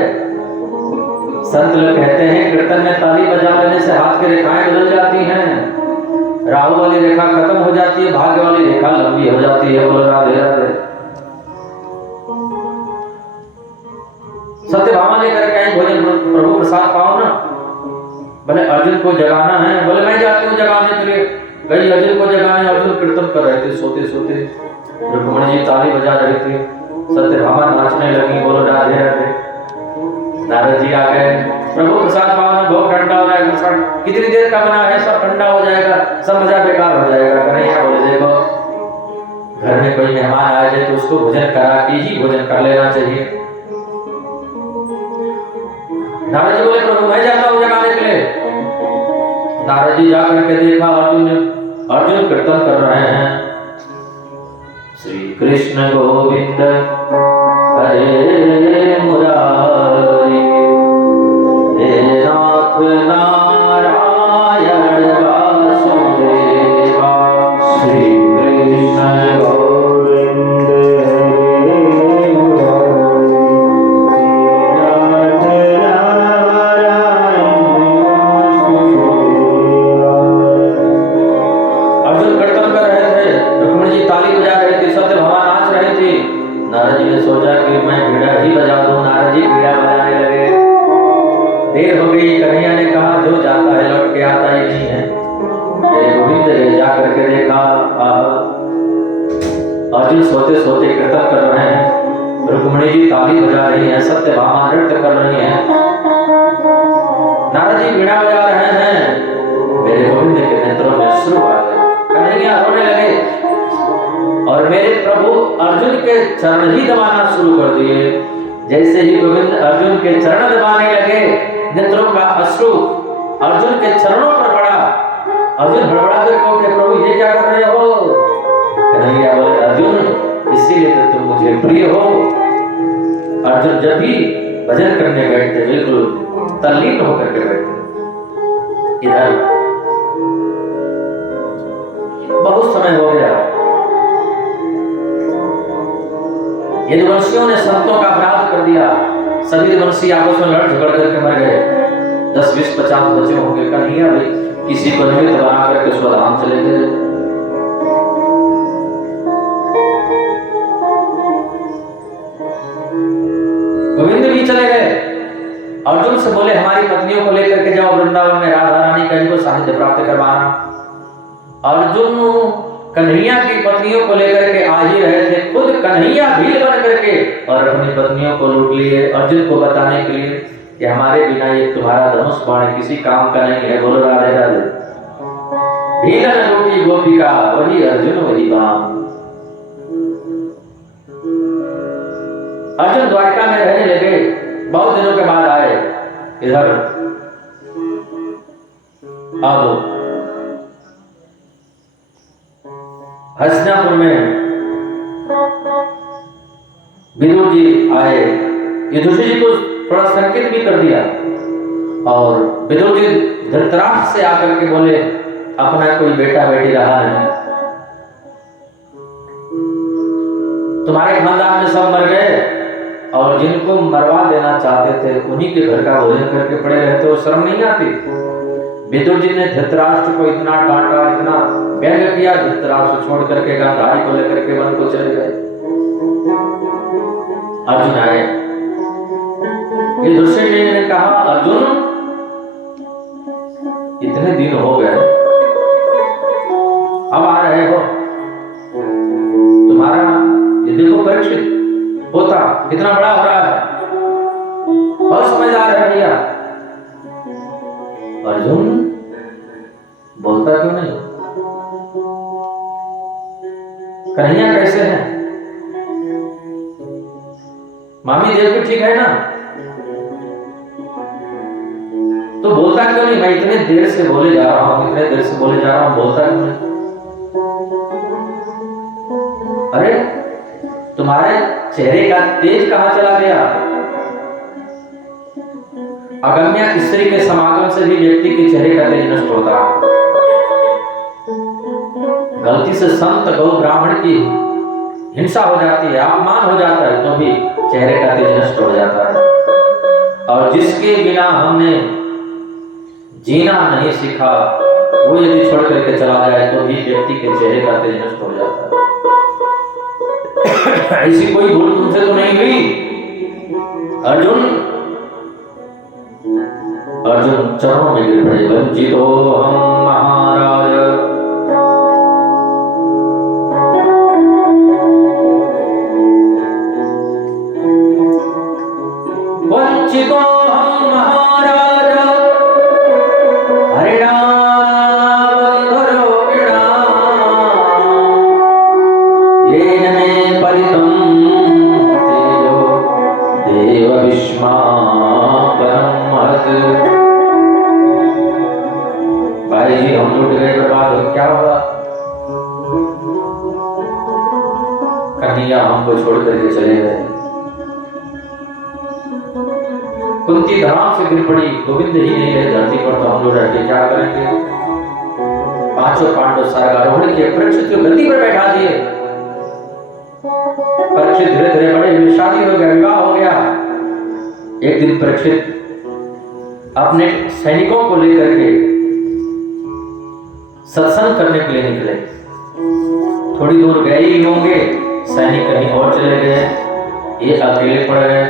संत लोग कहते हैं कीर्तन में ताली बजा लेने से हाथ की रेखाएं बदल जाती हैं, राहु वाली रेखा खत्म हो जाती है, भाग्य वाली रेखा लंबी हो जाती है। बोलो राधे राधे। सत्यभामा लेकर के आए भोजन, प्रभु प्रसाद पाओ ना। बोले अर्जुन को जगाना है। बोले मैं जाती हूँ जगाने के लिए। गई अर्जुन को जगाने। अर्जुन कीर्तन कर रहे थे सोते सोते, रुक्मणी जी ताली बजा रहे थे, सत्यभामा नाचने लगी। बोलो राधे राधे। नारद जी आ गए, प्रभु प्रसाद पावन, बहुत ठंडा हो रहा है, प्रसाद कितनी देर का बना है, सब ठंडा हो जाएगा, सब मजा बेकार हो जाएगा। कन्हैया बोले देखो घर में कोई मेहमान आ जाए तो उसको भोजन करा के ही भोजन कर लेना चाहिए। नारद जी बोले प्रभु मैं जाता हूँ जगाने के लिए। नारद जी जाकर के देखा अर्जुन कीर्तन कर रहे हैं, श्री कृष्ण गोविंद हरे मुरारी, हे नाथ नारायण वासुदेवा, श्री कृष्ण गोविंद हरे मुरारी, नाथ नारायण वासुदेवा। अर्जुन कीर्तन कर रहे थे, रुक्मणी जी ताली बजा रहे थे, सत्यभामा नाच रहे थे। नारद जी ने सोचा कि मैं बीड़ा ही बजा दूं। नारद जी बीड़ा बजाने लगे। देर हो गई। कन्हैया ने कहा जो जाता है लौट के आता ही नहीं है। गोविंद ने जा करके देखा अर्जुन सोते सोते कीर्तन कर रहे हैं, रुक्मणी जी ताली बजा रही है, सत्यभामा नृत्य कर रही है, नारद जी बीड़ा बजा रहे हैं। मेरे गोविंद के नेत्रों में अश्रु आ गए। कन्हैया रोने लगे और मेरे प्रभु अर्जुन के चरण ही दबाना शुरू कर दिए। जैसे ही गोविंद अर्जुन के चरण दबाने लगे, नेत्रों का अश्रु अर्जुन के चरणों पर पड़ा। अर्जुन हड़बड़ा कर उठे, प्रभु ये क्या कर रहे हो? कन्हैया बोले अर्जुन इसीलिए तो तुम मुझे प्रिय हो। अर्जुन जब भी भजन करने बैठते बिल्कुल तल्लीन होकर के बैठते। इधर बहुत समय हो गया, यदुवंशियों ने संतों का अपराध कर दिया। सभी यदुवंशी आपस में लड़ झगड़ करके मर गए। 10, 20, 50 बच्चे होंगे। कन्हैया भी किसी को निमित्त बना करके स्वधाम चले गए। गोविंद भी चले गए। अर्जुन से बोले हमारी पत्नियों को लेकर के जाओ वृंदावन में, राधा रानी का इनको सानिध्य प्राप्त करवाना। अर्जुन कन्हैया की पत्नियों को लेकर के आ ही रहे थे, खुद कन्हैया भील बन करके और अपनी पत्नियों को लूट लिए। अर्जुन को बताने के लिए कि हमारे बिना ये तुम्हारा धनुष बाण किसी काम का नहीं है। बोलो राधे राधे। भीलन रोटी गोपिका वही अर्जुन वही बाम। अर्जुन द्वारका में रहने लगे, बहुत दिनों के बाद आए इधर। अब हस्तिनापुर में विदुर जी आए, युधिष्ठिर जी को थोड़ा संकेत भी कर दिया और विदुर जी धृतराष्ट्र से आकर के बोले अपना कोई बेटा बेटी रहा नहीं, तुम्हारे खानदान में सब मर गए और जिनको मरवा देना चाहते थे उन्हीं के घर का भोजन करके पड़े रहते हो, शर्म नहीं आती? विदुर जी ने धृतराष्ट्र को इतना डांटा, इतना व्यंग किया, धृतराष्ट्र छोड़ करके गांधारी को लेकर के वन को चले गए। अर्जुन आए, युधिष्ठिर जी ने कहा अर्जुन इतने दिन हो गए, अब आ रहे हो, तुम्हारा ये देखो परीक्षित होता कितना बड़ा हो रहा है, बहुत समझदार है भैया। अर्जुन बोलता क्यों नहीं? कन्हैया कैसे हैं? मामी देव भी ठीक है ना? तो बोलता क्यों नहीं? मैं इतने देर से बोले जा रहा हूं, इतने देर से बोले जा रहा हूं, बोलता क्यों नहीं? अरे तुम्हारे चेहरे का तेज कहां चला गया? अगम्य स्त्री के समागम से भी व्यक्ति के चेहरे का तेज नष्ट होता है। गलती से संत गौ ब्राह्मण की हिंसा हो जाती है, अपमान हो जाता है, तो भी चेहरे का तेज नष्ट हो जाता है। और जिसके बिना हमने जीना नहीं सीखा वो यदि छोड़ करके चला जाए तो भी व्यक्ति के चेहरे का तेज नष्ट हो जाता है। ऐसी कोई भूल तुमसे तो नहीं हुई अर्जुन? अर्जुन चरणों में गिर पड़े, वंचितो हम महाराज, वंचितो हम महाराज, हरिणा बंधरो पिणा, येन मे परितं तेजो देव विस्मापनं महत्। भाई जी हम लुट गए, बर्बाद हो, क्या होगा? कन्हैया हमको छोड़ करके चले गए। कुंती धराम से गिर पड़ी, गोविंद ही नहीं है धरती पर, तो हम लोग रह के क्या करेंगे? पांचों पांडव सारगारोहण किए, परीक्षित को गद्दी पर बैठा दिए। परीक्षित धीरे धीरे बड़े हुए, शादी हो गया, विवाह हो गया। एक दिन परीक्षित अपने सैनिकों को लेकर के सत्संग करने के लिए निकले। थोड़ी दूर गए ही होंगे, सैनिक कहीं और चले गए, ये अकेले पड़ गए।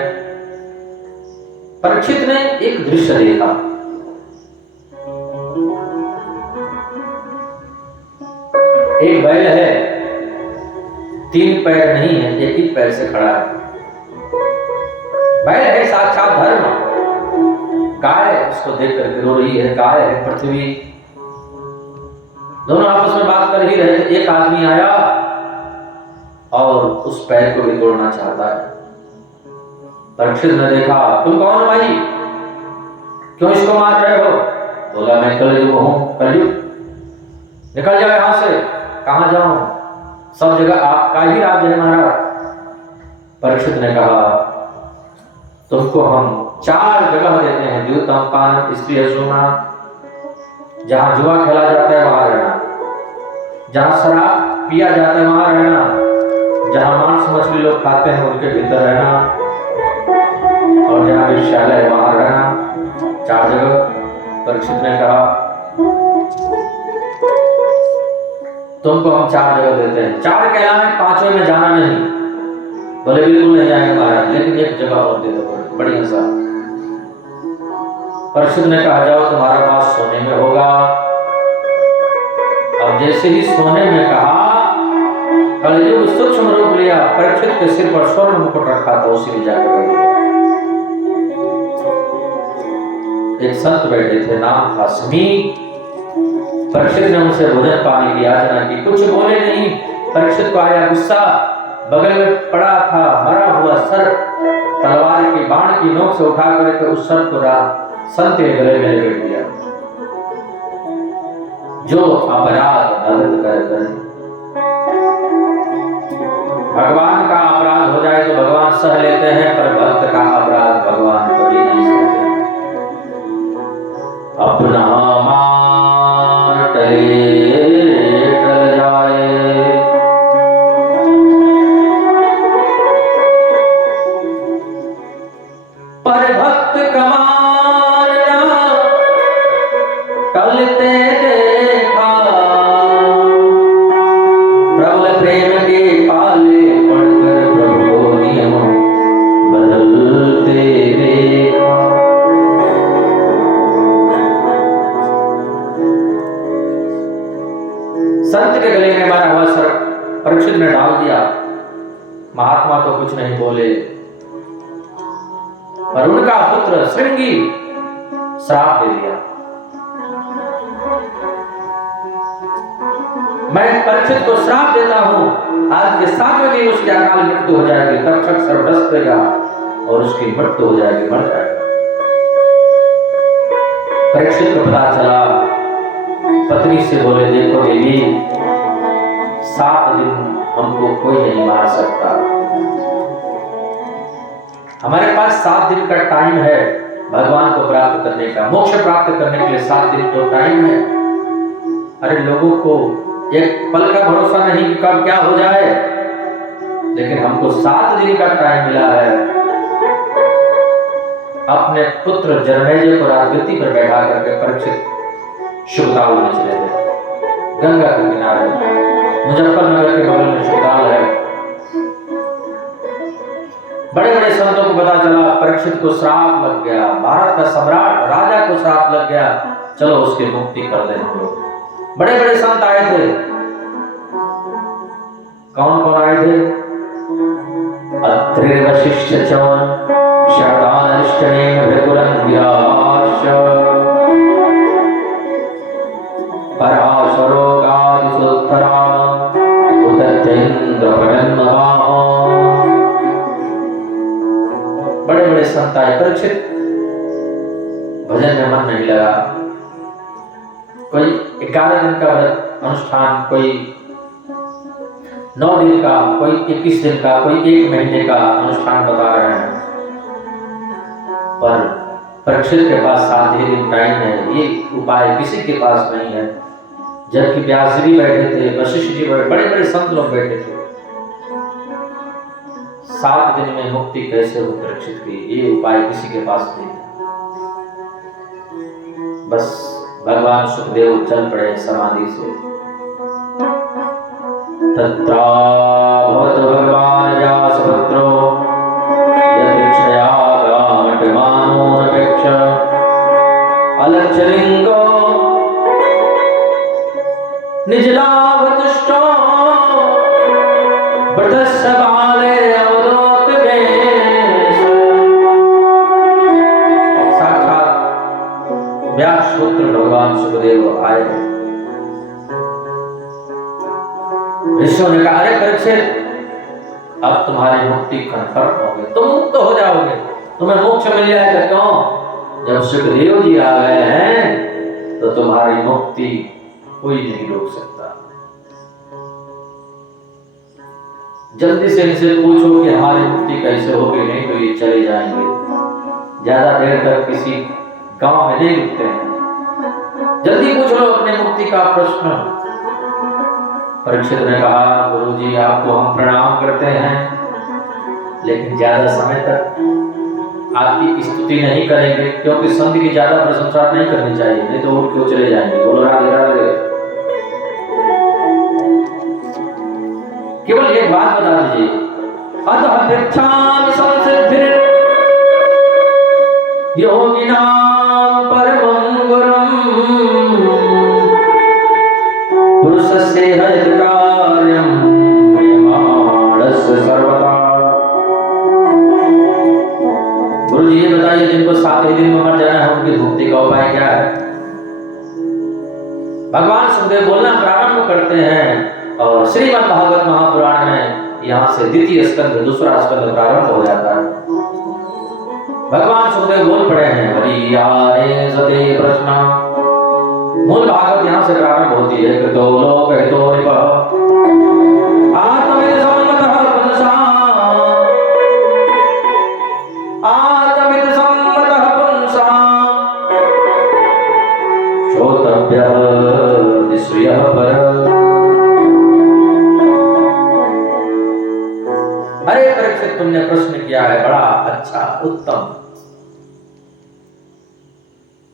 परीक्षित ने एक दृश्य देखा। एक बैल है, 3 पैर नहीं है, एक ही पैर से खड़ा है। बैल है साक्षात धर्म, गाय उसको देख करके रो रही है, गाय है पृथ्वी। दोनों आपस में बात कर ही रहे थे, एक आदमी आया और उस पैर को भी तोड़ना चाहता है। परीक्षित ने देखा, तुम कौन हो भाई, क्यों इसको मार रहे हो? बोला मैं कलयुग हूं, कलयुग, निकल जाओ यहां से। कहां जाऊं, सब जगह आपका ही राज्य है महाराज। परीक्षित ने कहा तुमको हम 4 जगह देते हैं, द्यूतम पान स्त्री सोना, जहां जुआ खेला जाता है वहां रहना, जहां शराब पिया जाता है वहां रहना, जहां मांस मछली लोग खाते हैं उनके भीतर रहना, और जहां विद्यालय है वहां रहना। 4 जगह। परीक्षित ने कहा तुमको हम 4 जगह देते हैं, 4 के अलावा 5वें में जाना नहीं। बोले बिल्कुल नहीं जाएंगे महाराज, लेकिन एक जगह और दे दो, बढ़िया सा। परीक्षित ने कहा जाओ तुम्हारा पास सोने में होगा। अब जैसे ही सोने में कहा, कलयुग सूक्ष्म रूप लिया, परीक्षित के सिर पर स्वर्ण मुकुट रखा था, उसी में जाकर एक संत बैठे थे, नाम था समीप। परीक्षित ने उनसे भोजन पानी की याचना की, कुछ बोले नहीं। परीक्षित को आया गुस्सा, बगल में पड़ा था मरा हुआ सर्प, तलवार की बाण की नोक से उठा करके उस सर्प को संत के गले में लपेट दिया। जो अपराध भगत कर भगवान का अपराध हो जाए तो भगवान सह लेते हैं, पर भक्त का अपराध भगवान कभी नहीं सहते। अपना मान टले टल जाए, पर भक्त कमाना टलते देखा। प्रबल प्रेम के पाले पड़कर प्रभु नियम बदलते देखा। संत के गले में मारा हुआ सर्प परीक्षित ने डाल दिया। महात्मा तो कुछ नहीं बोले, पर उनका पुत्र श्रृंगी श्राप दे दिया। मैं परीक्षित को श्राप देता हूं, आज के 7वें दिन उसकी अकाल मृत्यु हो जाएगी। तक्षक सर्प डस देगा और उसकी मृत्यु हो जाएगी, मर जाएगा। परीक्षित को पता चला, पत्नी से बोले, देखो देवी, 7 दिन हमको कोई नहीं मार सकता, हमारे पास 7 दिन का टाइम है भगवान को प्राप्त करने का, मोक्ष प्राप्त करने के लिए 7 दिन तो टाइम है। अरे लोगों को एक पल का भरोसा नहीं कि कब क्या हो जाए, लेकिन हमको 7 दिन का टाइम मिला है। अपने पुत्र जन्मेजय को राजगद्दी पर बैठा करके परीक्षित शुभताल में चले गए। गंगा के किनारे मुजफ्फरनगर के बगल में शुभताल है। बड़े बड़े संतों को पता चला परीक्षित को श्राप लग गया, भारत का सम्राट राजा को श्राप लग गया, चलो उसकी मुक्ति कर दें हम लोग। बड़े बड़े संत आए थे। कौन कौन आए थे? अत्रि वशिष्ठ चवन शरदानरिष्टनेम भृगुरंगिराश पराशरोगादिसुत्तरा उदत्तेन्द्र प्रणन्मवाह। बड़े बड़े संत आए। परीक्षित भजन में मन नहीं लगा। कोई 11 दिन का व्रत अनुष्ठान, कोई 9 दिन का, कोई 21 दिन का, कोई 1 महीने का अनुष्ठान बता रहे हैं, पर परीक्षित के पास 7 ही दिन टाइम है। ये उपाय किसी के पास नहीं है। जबकि व्यास जी बैठे थे, वशिष्ठ जी बड़े बड़े संत लोग बैठे थे। 7 दिन में मुक्ति कैसे हो परीक्षित की, ये उपाय किसी के पास नहीं। बस भगवान सुखदेव चल पड़े समाधि से। तत्रा भवत भगवान व्यासपुत्रो यदीक्षया गामटमानोरपेक्ष अलक्षलिंगो निजलाभतुष्टो व्रतस्य बाले अवधूत वेश। साक्षात व्यासपुत्र भगवान सुखदेव आए। ऋषियों ने कहा, अरे परीक्षित, अब तुम्हारी मुक्ति कन्फर्म हो गई, तुम मुक्त हो जाओगे, तुम्हें मोक्ष मिल जाएगा। क्यों? जब सुखदेव जी आ गए हैं तो तुम्हारी मुक्ति कोई नहीं रोक सकता। जल्दी से इनसे पूछो कि हमारी मुक्ति कैसे होगी, नहीं तो ये चले जाएंगे। ज्यादा देर तक किसी गांव में नहीं रुकते हैं। जल्दी पूछ लो अपनी मुक्ति का प्रश्न। परीक्षित ने कहा, गुरुजी आपको हम प्रणाम करते हैं, लेकिन ज्यादा समय तक आपकी स्तुति नहीं करेंगे, क्योंकि संत की ज्यादा प्रशंसा नहीं करनी चाहिए, नहीं तो उठ के चले जाएंगे। बोलो राधे राधे। केवल एक बात बता दीजिए, अतः पृच्छामि संसिद्धिर् योगिनां परमं गुरुं पुरुषस्य हितकार्यं क्रियमाणस्य सर्वदा। गुरु जी ये बताइए जिनको 7 ही दिन में मर जाना है उनकी मुक्ति का उपाय क्या है? भगवान सुखदेव बोलना प्रारंभ करते हैं और श्रीमद् भागवत महापुराण में यहाँ से द्वितीय स्कंद दूसरा स्कंद प्रारंभ हो जाता है। भगवान सुखदेव बोल पड़े हैं हरि आरे सते प्रश्न। मूल भागवत यहाँ से प्रारंभ होती है कृतो लोक हितो रिपः आत्मविद सम्मतः पुंसाम् आत्मविद सम्मतः पुंसाम् श्रोतव्यः निश्चयः परः। अरे परीक्षित तुमने प्रश्न किया है बड़ा अच्छा उत्तम,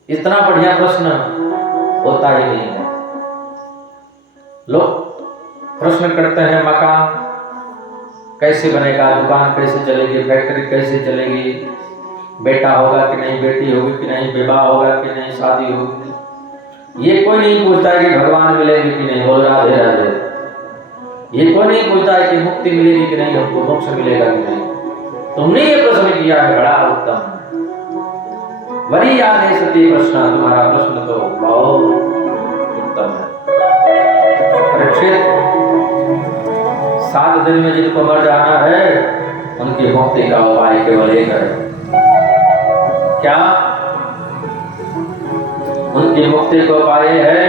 इतना बढ़िया प्रश्न होता ही नहीं है। लोग प्रश्न करते हैं मकान कैसे बनेगा, दुकान कैसे चलेगी, फैक्ट्री कैसे चलेगी, बेटा होगा कि नहीं, बेटी होगी कि नहीं, विवाह होगा कि नहीं, शादी होगी कि नहीं। ये कोई नहीं पूछता है कि भगवान मिलेंगे कि नहीं, बोल राधे राधे। ये कोई नहीं पूछता है कि मुक्ति मिलेगी कि नहीं, हमको मोक्ष मिलेगा कि नहीं। तुमने ये प्रश्न किया है बड़ा उत्तम। वरी आने सती प्रश्न, तुम्हारा प्रश्न तो बहुत उत्तम है। परीक्षित 7 दिन में जिनको मर जाना है उनकी मुक्ति का उपाय केवल एक है। क्या? उनकी मुक्ति का उपाय है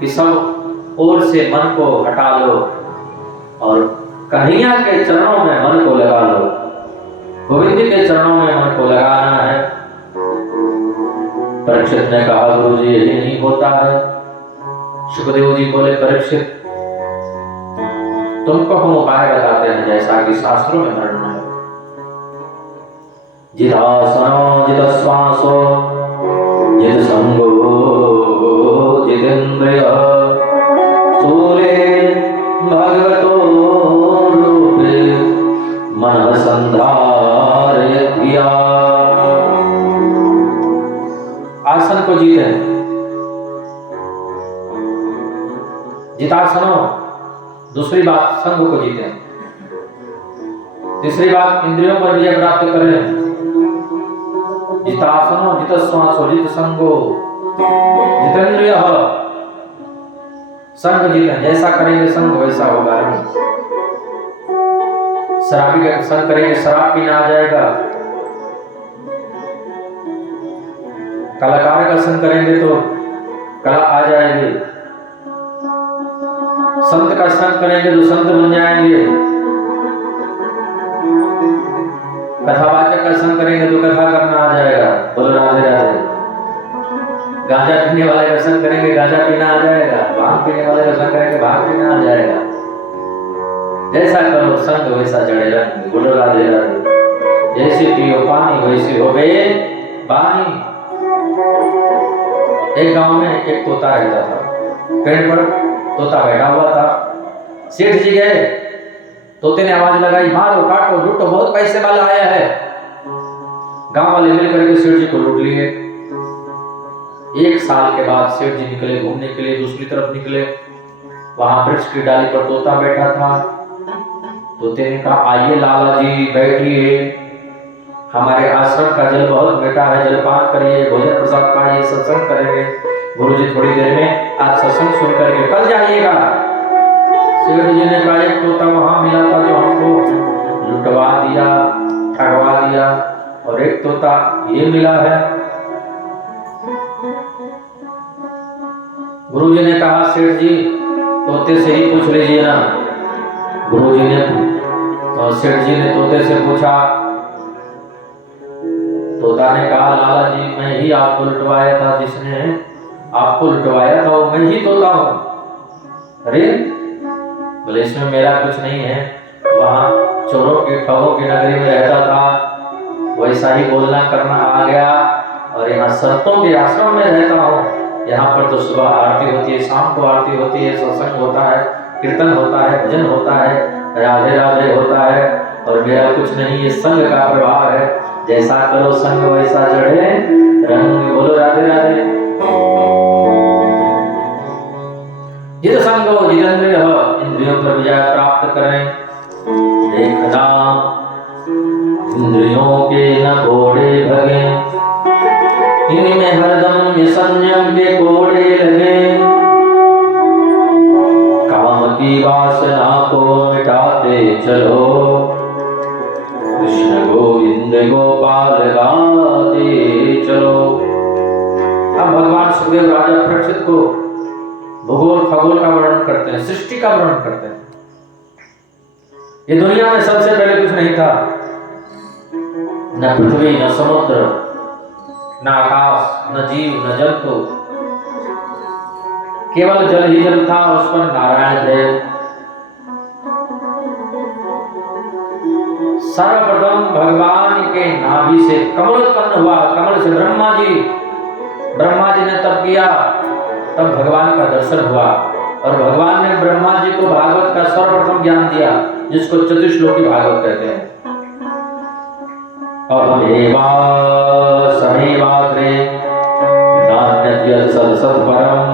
कि सब ओर से मन को हटा लो और कन्हैया के चरणों में मन को लगा लो। गोविंद के चरणों में मन को लगाना है। परीक्षित ने कहा गुरु जी यही नहीं होता है। सुखदेव जी बोले परीक्षित तुमको हम उपाय बताते हैं जैसा कि शास्त्रों में वर्णन है। जिदासनो जिदश्वासो जिद संगो जितेन्द्रिय सूले भगवतो रूपे मन संधारयधिया। आसन को जीते, जितासनो। दूसरी बात संग को जीते। तीसरी बात इंद्रियों पर विजय प्राप्त करें। जितासनो जितश्वासो जित संगो जितेन्द्रिय। संग जीते, जैसा करेंगे संग वैसा होगा। शराबी का संग करेंगे शराब पीना आ जाएगा। कलाकार का संग करेंगे तो कला आ जाएगी। संत का संग करेंगे तो संत बन जाएंगे। कथावाचक का संग करेंगे तो कथा करना आ जाएगा। बोलो राधे राधे। गांजा पीने वाले का संग करेंगे गांजा पीना आ जाएगा। भांग पीने वाले का संग करेंगे भांग पीना आ जाएगा। जैसा करो संग वैसा चढ़े रहेंगे। बोलो राधे राधे। जैसे पियो पानी वैसे हो गए पानी। एक गांव में एक तोता रहता था। पेड़ पर तोता बैठा हुआ था। सेठ जी गए, तोते ने आवाज लगाई मारो काटो लूटो बहुत पैसे वाला आया है। गांव वाले मिलकर के सेठ जी को लूट लिए। 1 साल के बाद सेठ जी निकले घूमने के लिए, दूसरी तरफ निकले। वहां वृक्ष की डाली पर तोता बैठा था। तोते ने कहा आइए लाला जी बैठिए, हमारे आश्रम का जल बहुत मीठा है, जलपान करिए, भोजन प्रसाद पाइए, सत्संग करेंगे। गुरुजी थोड़ी देर में आज सत्संग सुन करके कल जाइएगा। सेठ जी ने कहा एक तोता वहां मिला था जो हमको लुटवा दिया, ठगवा दिया, और एक तोता ये मिला है। गुरुजी ने कहा सेठ जी तोते से ही पूछ लीजिए ना। गुरुजी ने तो सेठ जी ने तोते से पूछा। तोता ने कहा लाला जी मैं ही आपको लुटवाया था, जिसने आपको लुटवाया था वो मैं ही तोता हूँ। अरे बोले इसमें मेरा कुछ नहीं है, वहाँ चोरों की ठगों की नगरी में रहता था, वैसा ही बोलना करना आ गया, और यहाँ संतों के आश्रम में रहता हूँ। यहाँ पर तो सुबह आरती होती है, शाम को आरती होती है, सत्संग होता है, कीर्तन होता है, भजन होता है, राधे राधे होता है, और मेरा कुछ नहीं, ये संग का प्रभाव है। जैसा करो संग वैसा चढ़े रंग। बोलो राधे राधे। जित संगो जितेन्द्रिय, इंद्रियों पर विजय प्राप्त करें। देखना इंद्रियों के न घोड़े भगे, इनमें हरदम ये संयम के कोड़े लगे। काम की वासना को मिटाते चलो, कृष्ण गोविंद गोपाल गाते चलो। अब भगवान सुखदेव राजा परीक्षित को भूगोल खगोल का वर्णन करते हैं, सृष्टि का वर्णन करते हैं। ये दुनिया में सबसे पहले कुछ नहीं था, न पृथ्वी, न समुद्र, न आकाश, न जीव, न जंतु, केवल जल ही जल था। उस पर नारायण थे। सर्वप्रथम भगवान के नाभि से कमल उत्पन्न हुआ। कमल से ब्रह्मा जी ने तप किया, तब भगवान का दर्शन हुआ और भगवान ने ब्रह्मा जी को भागवत का सर्वप्रथम ज्ञान दिया, जिसको चतुश्लोकी भागवत कहते हैं। समेवाग्रे नान्यत् सत्परम्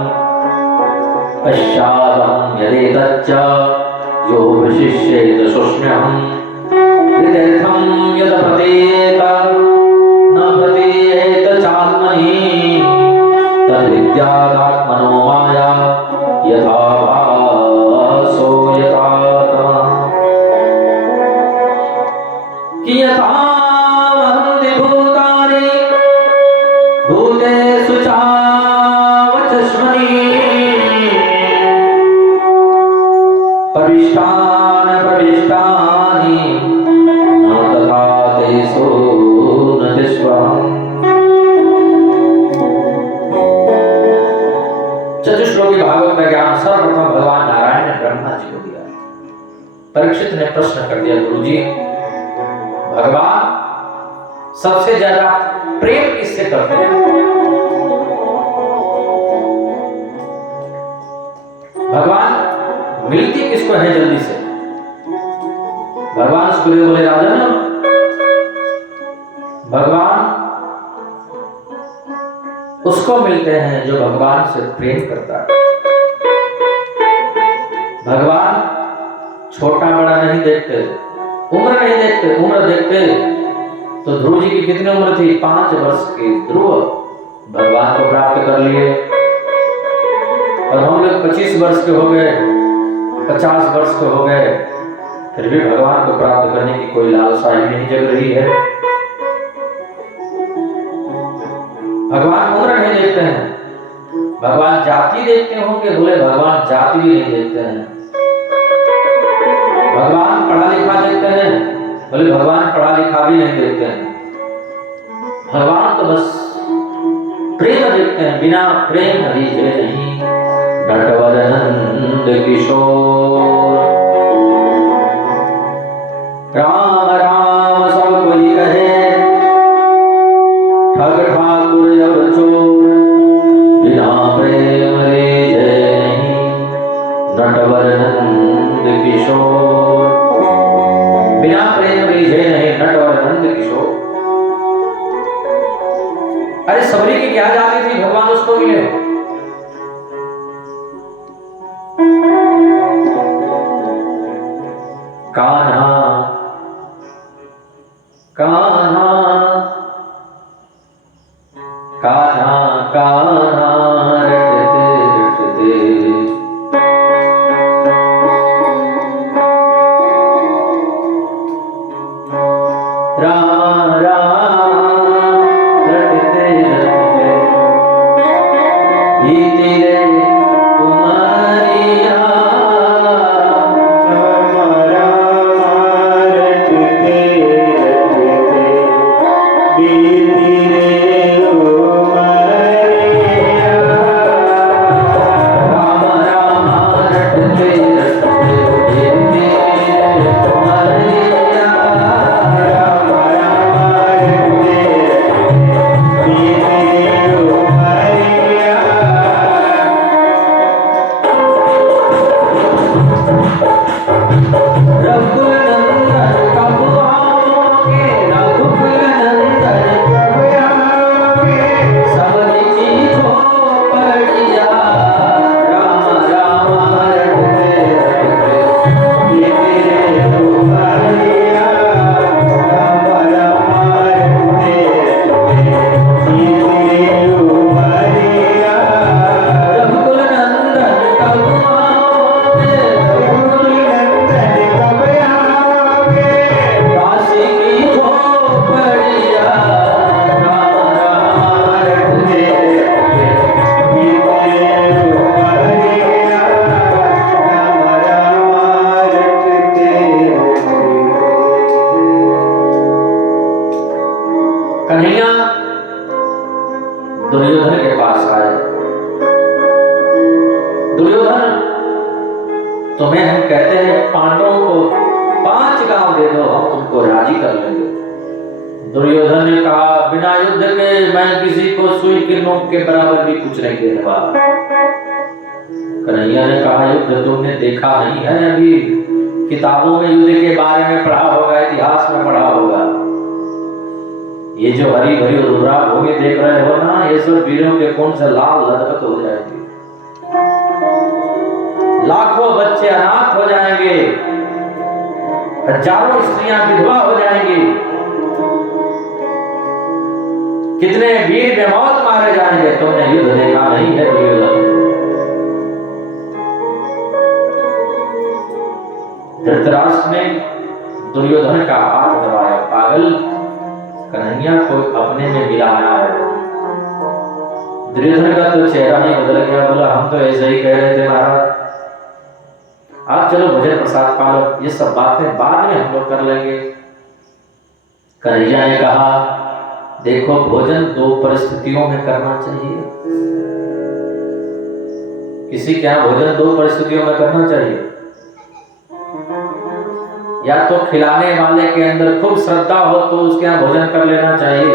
पश्चादहं यदेतच्च यो विशिष्येत सुष्म्यहम् यदेथं यदपतेत न प्रतीयेत चात्मनि तद्विद्यादात्मनो माया यथा भासो यथा कि यथा चतुश्लोकी भागवत का ज्ञान सर्वप्रथम भगवान नारायण ने ब्रह्मा जी को दिया। परीक्षित ने प्रश्न कर दिया, गुरुजी भगवान सबसे ज्यादा प्रेम किससे करते हैं? भगवान मिलती किसको है जल्दी से? भगवान सुखदेव बोले, राजन भगवान उसको मिलते हैं जो भगवान से प्रेम करता है। भगवान छोटा बड़ा नहीं देखते, उम्र नहीं देखते। उम्र देखते तो ध्रुव जी की कितनी उम्र थी? 5 वर्ष की ध्रुव भगवान को प्राप्त कर लिए, और हम लोग 25 वर्ष के हो गए, 50 वर्ष के हो गए, फिर भी भगवान को प्राप्त करने की कोई लालसा ही नहीं जग रही है। भगवान उम्र नहीं देखते हैं। भगवान जाति देखते होंगे, बोले भगवान जाति भी नहीं देखते हैं। भगवान पढ़ा लिखा देखते हैं, बोले भगवान पढ़ा लिखा भी नहीं देखते हैं। भगवान तो बस प्रेम देखते हैं, बिना प्रेम हरिजे नहीं। नटवरनंद किशोर राम राम सब कोई कहे, ठग ठाकुर जब चोर, बिना प्रेम हरिजे नहीं। नटवरनंद किशोर, बिना प्रेम हरिजे नहीं, नटवरनंद किशोर। अरे सबरी की क्या जाती थी, भगवान उसको मिले। कान्हा कान्हा कान्हा कान्हा रटते रटते, राम राम रटते रटते, बीती रे कुमारिया। कन्हैया दुर्योधन के पास आए। दुर्योधन, तुम्हें हम कहते हैं पांडवों को 5 गांव दे दो, हम उनको राजी कर लेंगे। दुर्योधन ने कहा, बिना युद्ध के मैं किसी को सुई के नोक के बराबर भी कुछ नहीं देने वाला। कन्हैया ने कहा, युद्ध तुमने देखा नहीं है, अभी किताबों में युद्ध के बारे में पढ़ा होगा, इतिहास में पढ़ा होगा। ये जो हरी भरी उर्वरा भूमि देख रहे हो ना, ये सब वीरों के खून से लाल लथपथ हो जाएगी। लाखों बच्चे अनाथ हो जाएंगे, हजारों स्त्रियां विधवा हो जाएंगी, कितने वीर बेमौत मारे जाएंगे। तुमने युद्ध देखा नहीं है दुर्योधन। धृतराष्ट्र ने दुर्योधन का हाथ दबाया। पागल, कन्हैया को अपने में मिलाना है। दुर्योधन का तो चेहरा ही बदल गया। बोला, हम तो ऐसे ही कह रहे थे महाराज, आप चलो भोजन प्रसाद पा लो, ये सब बातें बाद में हम लोग कर लेंगे। कन्हैया ने कहा, देखो भोजन 2 परिस्थितियों में करना चाहिए। किसी के यहाँ भोजन 2 परिस्थितियों में करना चाहिए। या तो खिलाने वाले के अंदर खूब श्रद्धा हो तो उसके यहाँ भोजन कर लेना चाहिए,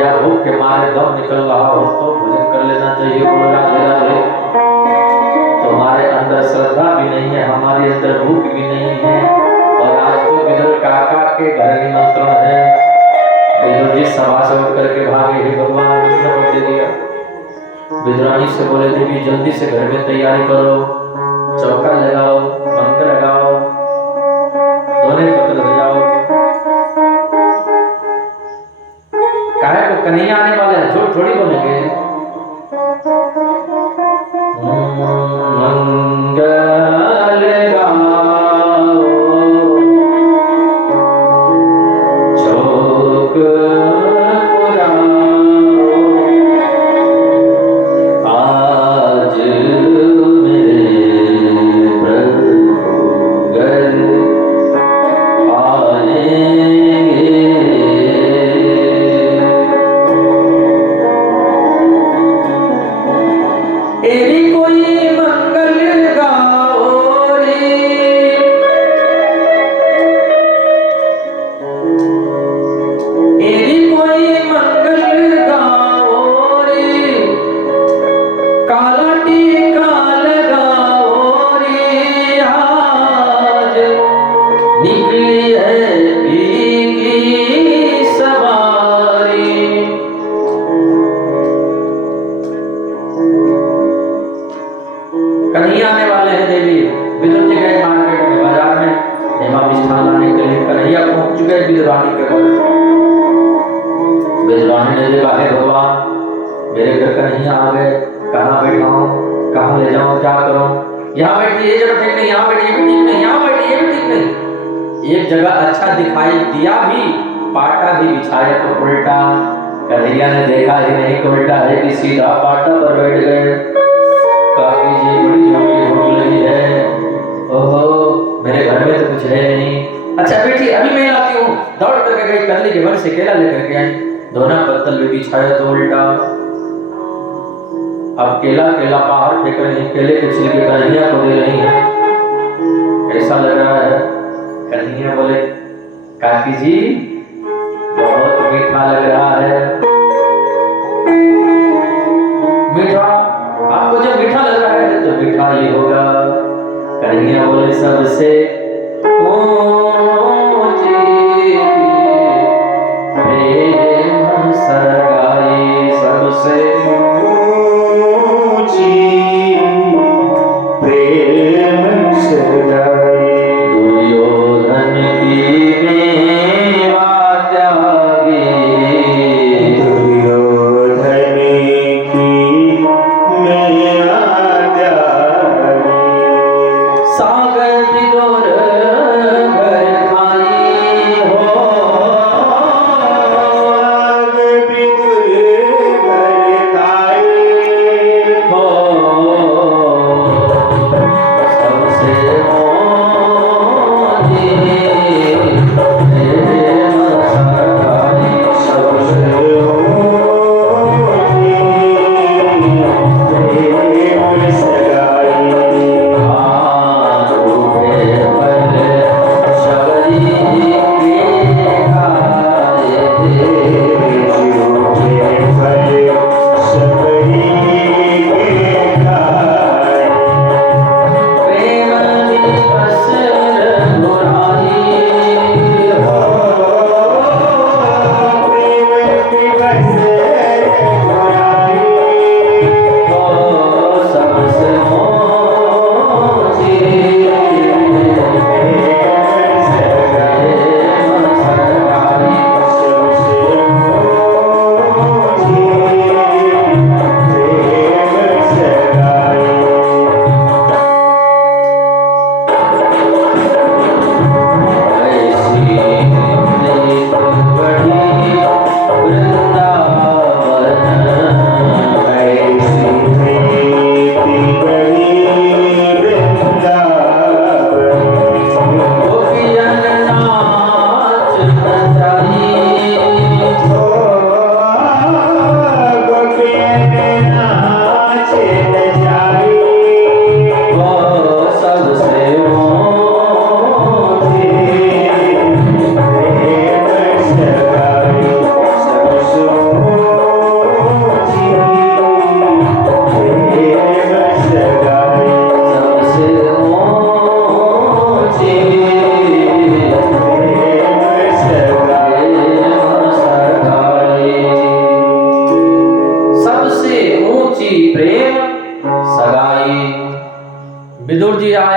या भूख के मारे दम निकल रहा हो तो भोजन कर लेना चाहिए। तुम्हारे अंदर श्रद्धा भी नहीं है, हमारे अंदर भूख भी नहीं है, और आज तो विदुर काका के घर निमंत्रण है। विदुर जी सभा से उठ करके भागे, हे भगवान, निमंत्रण दे दिया। विदुरानी से बोले, देवी जल्दी से घर में तैयारी करो, चौका लगाओ, पंख लगाओ, दोने पत्र सजाओ। काहे को कन्हैया आने वाले हैं, झूठ थोड़ी बोलेंगे। मंगल गाओ, चौक पुराओ, आज मेरे प्रभु घर एक जगह अच्छा दिखाई दिया भी, पाटा भी बिछाया तो उल्टा। कन्हैया ने देखा ही नहीं कि उल्टा है कि सीधा पाटा पर बैठ गए। काकी जी, बड़ी जोर की भूख लगी है, ओहो मेरे घर में तो कुछ है नहीं। अच्छा बेटी, अभी मैं आती हूँ। दौड़ करके गई, कदली के वन से केला लेकर के आई, दोना पत्तल भी बिछाया तो उल्टा। अब केला बाहर फेंक रही है, केले के छिलके कन्हैया को दे रही है। कैसा लग रहा है? कन्हैया बोले, काकी जी बहुत मीठा लग रहा है। मीठा? आपको जब मीठा लग रहा है तो मीठा ही होगा। कन्हैया बोले, सबसे ऊंची प्रेम सगाई, सबसे ऊंची प्रेम सगाई, दुर्योधन की मेवा त्यागी, दुर्योधन की मेवा त्यागी, सागर विदो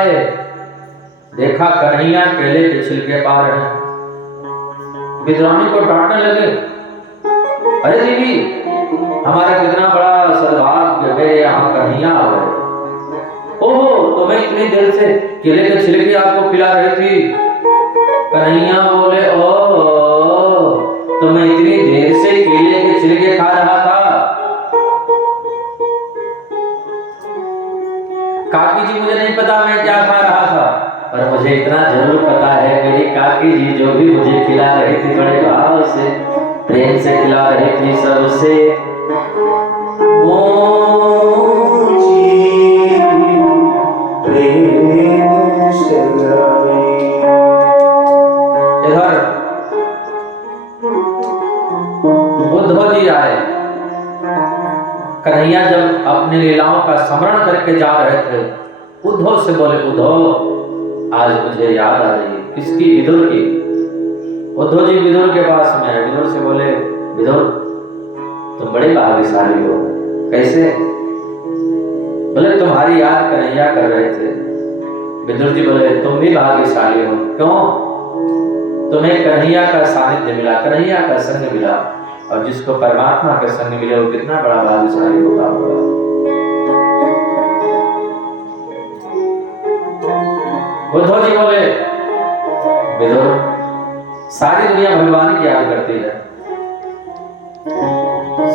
आए, देखा कन्हैया केले के छिलके पा रहे हैं। विद्रानी को डांटने लगे, अरे देवी, हमारा कितना बड़ा सद्भाग्य है, यहाँ कन्हैया आ गए। ओहो, तो मैं इतनी देर से केले के छिलके आपको खिला रही थी। कन्हैया बोले, ओ, तो मैं इतनी देर से केले के छिलके खा रहा था। काकी जी, मुझे नहीं पता मैं क्या खा रहा था, पर मुझे इतना जरूर पता है मेरी काकी जी जो भी मुझे खिला रही थी, बड़े भाव से प्रेम से खिला रही थी सबसे। इधर उद्धव जी आए। कन्हैया जब अपनी लीलाओं का स्मरण करके जा रहे थे, उद्धव से बोले, उद्धव, आज मुझे याद आ रही है। किसकी? विदुर की। उद्धव जी विदुर के पास में आए। विदुर से बोले, विदुर, तुम बड़े भाग्यशाली हो। कैसे? बोले, तुम्हारी याद कन्हैया कर रहे थे। विदुर जी बोले, तुम भी भाग्यशाली हो। क्यों? तुम्हें कन्हैया का सानिध्य मिला, कन्हैया का संग मिला, और जिसको परमात्मा का संग मिले वो कितना बड़ा भाग्यशाली होगा। उद्धव जी बोले, विदुर, सारी दुनिया भगवान की याद करती है।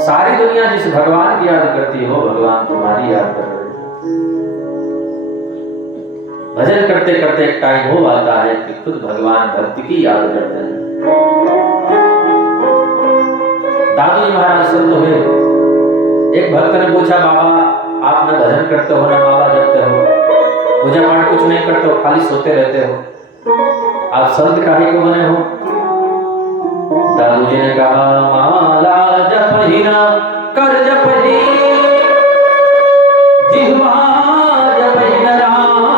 सारी दुनिया जिस भगवान की याद करती है, वो भगवान तुम्हारी याद कर रहे हैं। भजन करते करते एक टाइम वो आता है कि खुद भगवान भक्ति की याद करते हैं। दादू जी महाराज संत हुए। एक भक्त ने पूछा, बाबा, आप न भजन करते हो, न बाबा जपते हो, पूजा पाठ कुछ नहीं करते हो, खाली सोते रहते हो, आप संत काहे को बने हो? दादू जी ने कहा, माला जपहि न कर जपहि, जिह्वा जपहि न राम,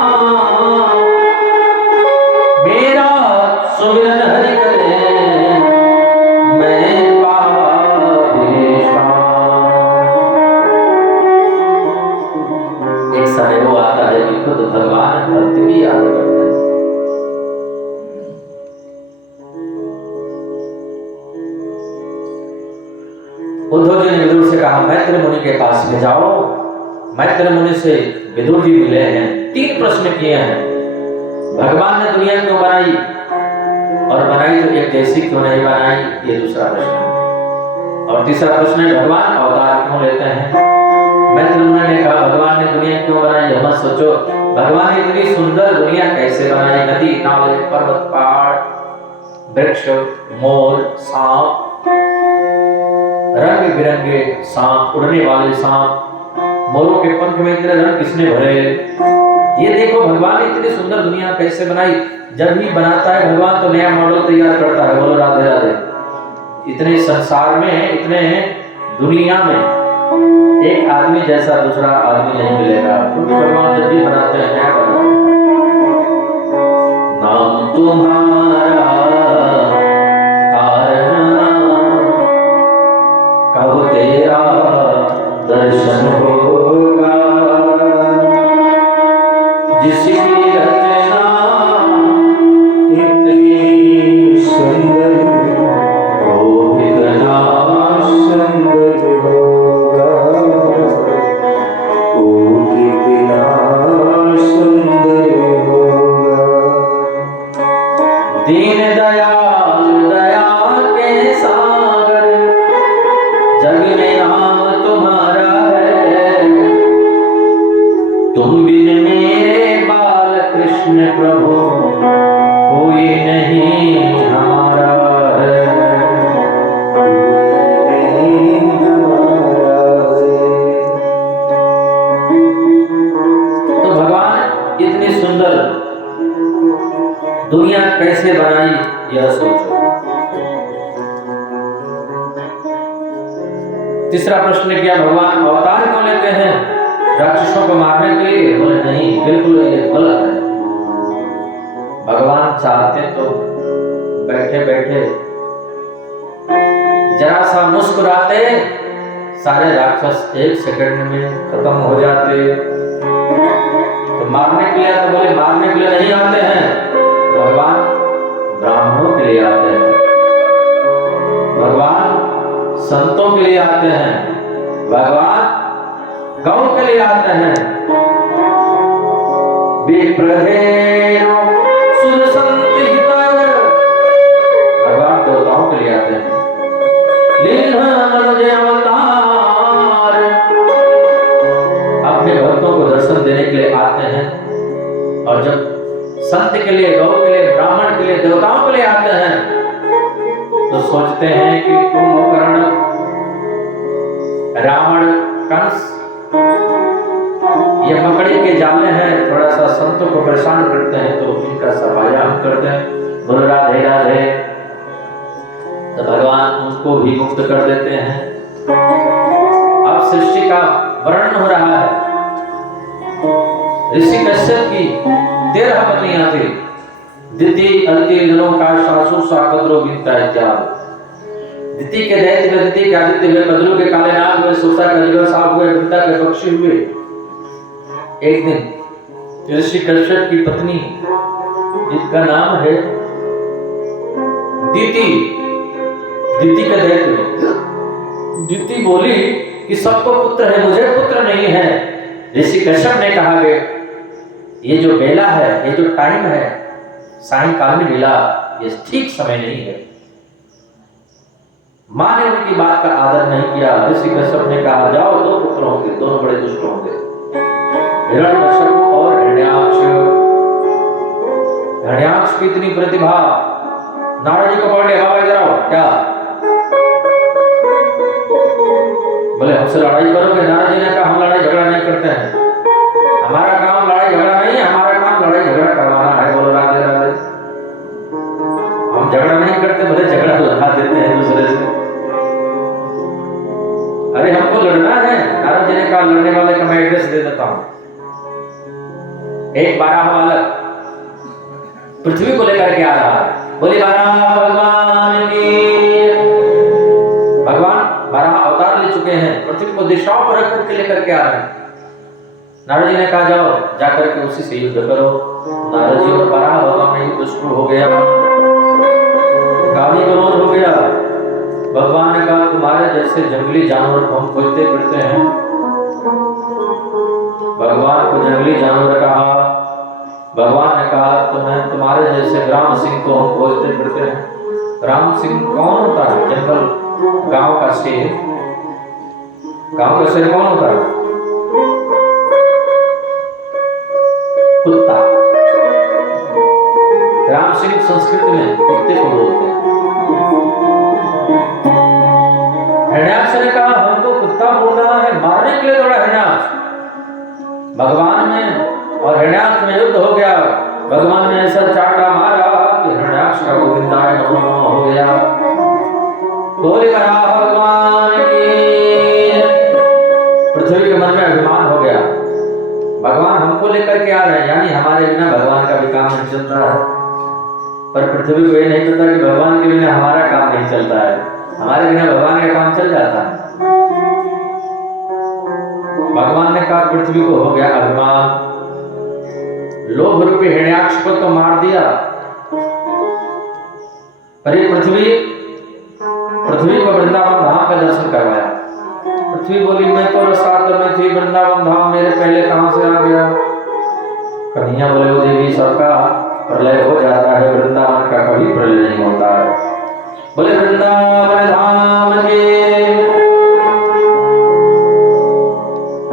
मेरा सुमिरन हरि करे, मैं पावा विश्राम। एक समय वो आता है कि खुद भगवान भक्ति की याद करते हैं। उद्धव जी ने विदुर से कहा, मैत्र मुनि के पास में जाओ। मैत्र मुनि से विदुर जी मिले हैं, 3 प्रश्न किए हैं। भगवान ने दुनिया क्यों बनाई, और बनाई तो एक जैसी क्यों नहीं बनाई, ये दूसरा प्रश्न है। और तीसरा प्रश्न है, भगवान अवतार क्यों लेते हैं। मैत्र मुनि ने कहा, भगवान ने दुनिया क्यों बनाई, मत सोचो, भगवान ने इतनी सुंदर दुनिया कैसे बनाई। नदी, नाले, पर्वत, पहाड़, वृक्ष, मोर, सांप, रंग बिरंगे सांप, उड़ने वाले सांप, मोरों के पंख में इतने रंग किसने भरे। ये देखो, भगवान ने इतनी सुंदर दुनिया कैसे बनाई। जब भी बनाता है भगवान तो नया मॉडल तैयार करता है। बोलो राधे राधे। इतने संसार में, इतने दुनिया में एक आदमी जैसा दूसरा आदमी नहीं मिलेगा, क्योंकि भगवान जब भी बनाते हैं नया बनाते हैं। नाम तुम्हारा कब तेरा दर्शन होगा, जिसकी रचना इतनी सुंदर हो, कितना सुंदर होगा, ओ कितना सुंदर होगा। दीन दयाल दया के सागर, जग में नाम तुम्हारा है, तुम बिन मेरे बाल कृष्ण प्रभु कोई नहीं हमारा है, कोई नहीं हमारा है। तो भगवान इतनी सुंदर दुनिया कैसे बनाई, यह सोचो। तीसरा प्रश्न किया, भगवान अवतार क्यों लेते हैं, राक्षसों को मारने के लिए। बोले नहीं, बिल्कुल ये गलत है। भगवान चाहते तो बैठे बैठे जरा सा मुस्कुराते, सारे राक्षस 1 सेकंड में खत्म हो जाते। तो मारने के लिए आते, बोले मारने के लिए नहीं आते हैं भगवान, ब्राह्मणों के लिए आते हैं भगवान, संतों के लिए आते हैं भगवान, गौ के लिए आते हैं। विप्रधेयो सुर संतिहित, भगवान देवताओं के लिए आते हैं। लीन मनुज अवतार, अपने भक्तों को दर्शन देने के लिए आते हैं। और जब संत के लिए, गौ के लिए, ब्राह्मण के लिए, देवताओं के लिए आते हैं तो सोचते हैं कि कुंभकर्ण, रावण, कंस ये मकड़ी के जाले हैं, थोड़ा सा संतों को परेशान करते हैं तो इनका सफाया हम करते हैं, बोलो राधे राधे, तो भगवान उनको भी मुक्त कर देते हैं। अब सृष्टि का वर्णन हो रहा है। ऋषि कश्यप की 13 पत्नियां थी, दिति, अदिति, जनों का सासु, साकद्रो, विंता इत्यादि। दिति के दैत्य हुए, दिति के आदित्य हुए, कद्रू के काले नाग हुए, सुरसा के अजगर सांप हुए, विंता के पक्षी हुए। एक दिन ऋषि कश्यप की पत्नी, जिसका नाम है दिति, दिति के दैत्य हुए। दिति बोली कि सबको पुत्र है, मुझे पुत्र नहीं है। ऋषि कश्यप ने कहा कि ये जो बेला है, ये जो टाइम है, सायंकाल में बेला, ये ठीक समय नहीं है। मां ने उनकी बात का आदर नहीं किया। ऋषि कश्यप ने कहा जाओ, 2 पुत्र होंगे, दोनों बड़े दुष्ट होंगे, हिरण्यकश्यप और हिरण्याक्ष। हिरण्याक्ष की इतनी प्रतिभा, नारद जी को पकड़ लिया, बाबा इधर आओ, क्या बोले हमसे लड़ाई करोगे? नारद जी ने कहा हम लड़ाई झगड़ा नहीं करते हैं, हमारा काम लड़ाई झगड़ा नहीं है, हमारा काम लड़ाई झगड़ा करवाना है। बोलो राधे राधे, हम झगड़ा नहीं करते, भले झगड़ा लगा देते हैं दूसरे से। अरे हमको लड़ना है। नारद जी ने कहा लड़ने वाले का मैं एड्रेस दे देता हूं। एक 12 बालक पृथ्वी को लेकर के आ रहा है, बोले 12 भगवान की। भगवान 12 अवतार ले चुके हैं, पृथ्वी को दिशाओं पर रख करके लेकर के आ रहे हैं। नारद जी ने कहा जाओ, जाकर के उसी से युद्ध करो। नारद जी और 12 भगवान में युद्ध शुरू हो गया, गाली गलौज हो गया। भगवान ने कहा तुम्हारे जैसे जंगली जानवर को हम खोजते फिरते हैं। भगवान को जंगली जानवर कहा। भगवान ने कहा तुम्हारे जैसे ग्राम सिंह को हम खोजते फिरते हैं। ग्राम सिंह कौन होता है? जंगल, गांव का शेर। गांव का शेर कौन होता है? कुत्ता। ग्राम सिंह संस्कृत में कुत्ते को बोलते हैं। हिरण्याक्ष ने कहा हमको कुत्ता बोल रहा है, मारने के लिए दौड़ा हिरण्याक्ष। भगवान में और हिरण्याक्ष में युद्ध हो गया। भगवान ने ऐसा चाटा मारा कि हिरण्याक्ष का गोविंदाय नमः हो गया। बोले भगवान की। पृथ्वी के मन में अभिमान हो गया, भगवान हमको लेकर के आ रहे हैं, यानी हमारे बिना भगवान का भी काम नहीं चल रहा है। पर पृथ्वी को ये नहीं पता कि भगवान के बिना हमारा काम नहीं चलता है, हमारे बिना भगवान का काम चल जाता है। भगवान ने कहा पृथ्वी को हो गया अभिमान, लोभ रूपी हिरण्याक्ष को तो मार दिया, पर ये पृथ्वी को वृंदावन धाम का दर्शन करवाया। पृथ्वी बोली मैं तो रसातल में थी, वृंदावन धाम मेरे पहले कहां से आ गया? कन्हैया बोले वो देवी सबका प्रलय हो जाता है, वृंदावन का कभी प्रलय नहीं होता है। बोले वृंदावन धाम के,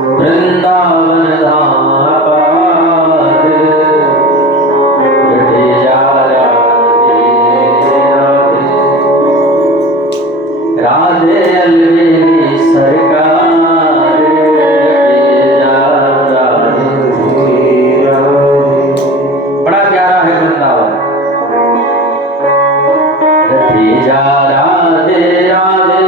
वृंदावन धाम पार, रटे जा राधे राधे, राधे अलवेली सरकार, रटे जा राधे राधे। बड़ा प्यारा है वृंदावन। रटे जा राधे राधे,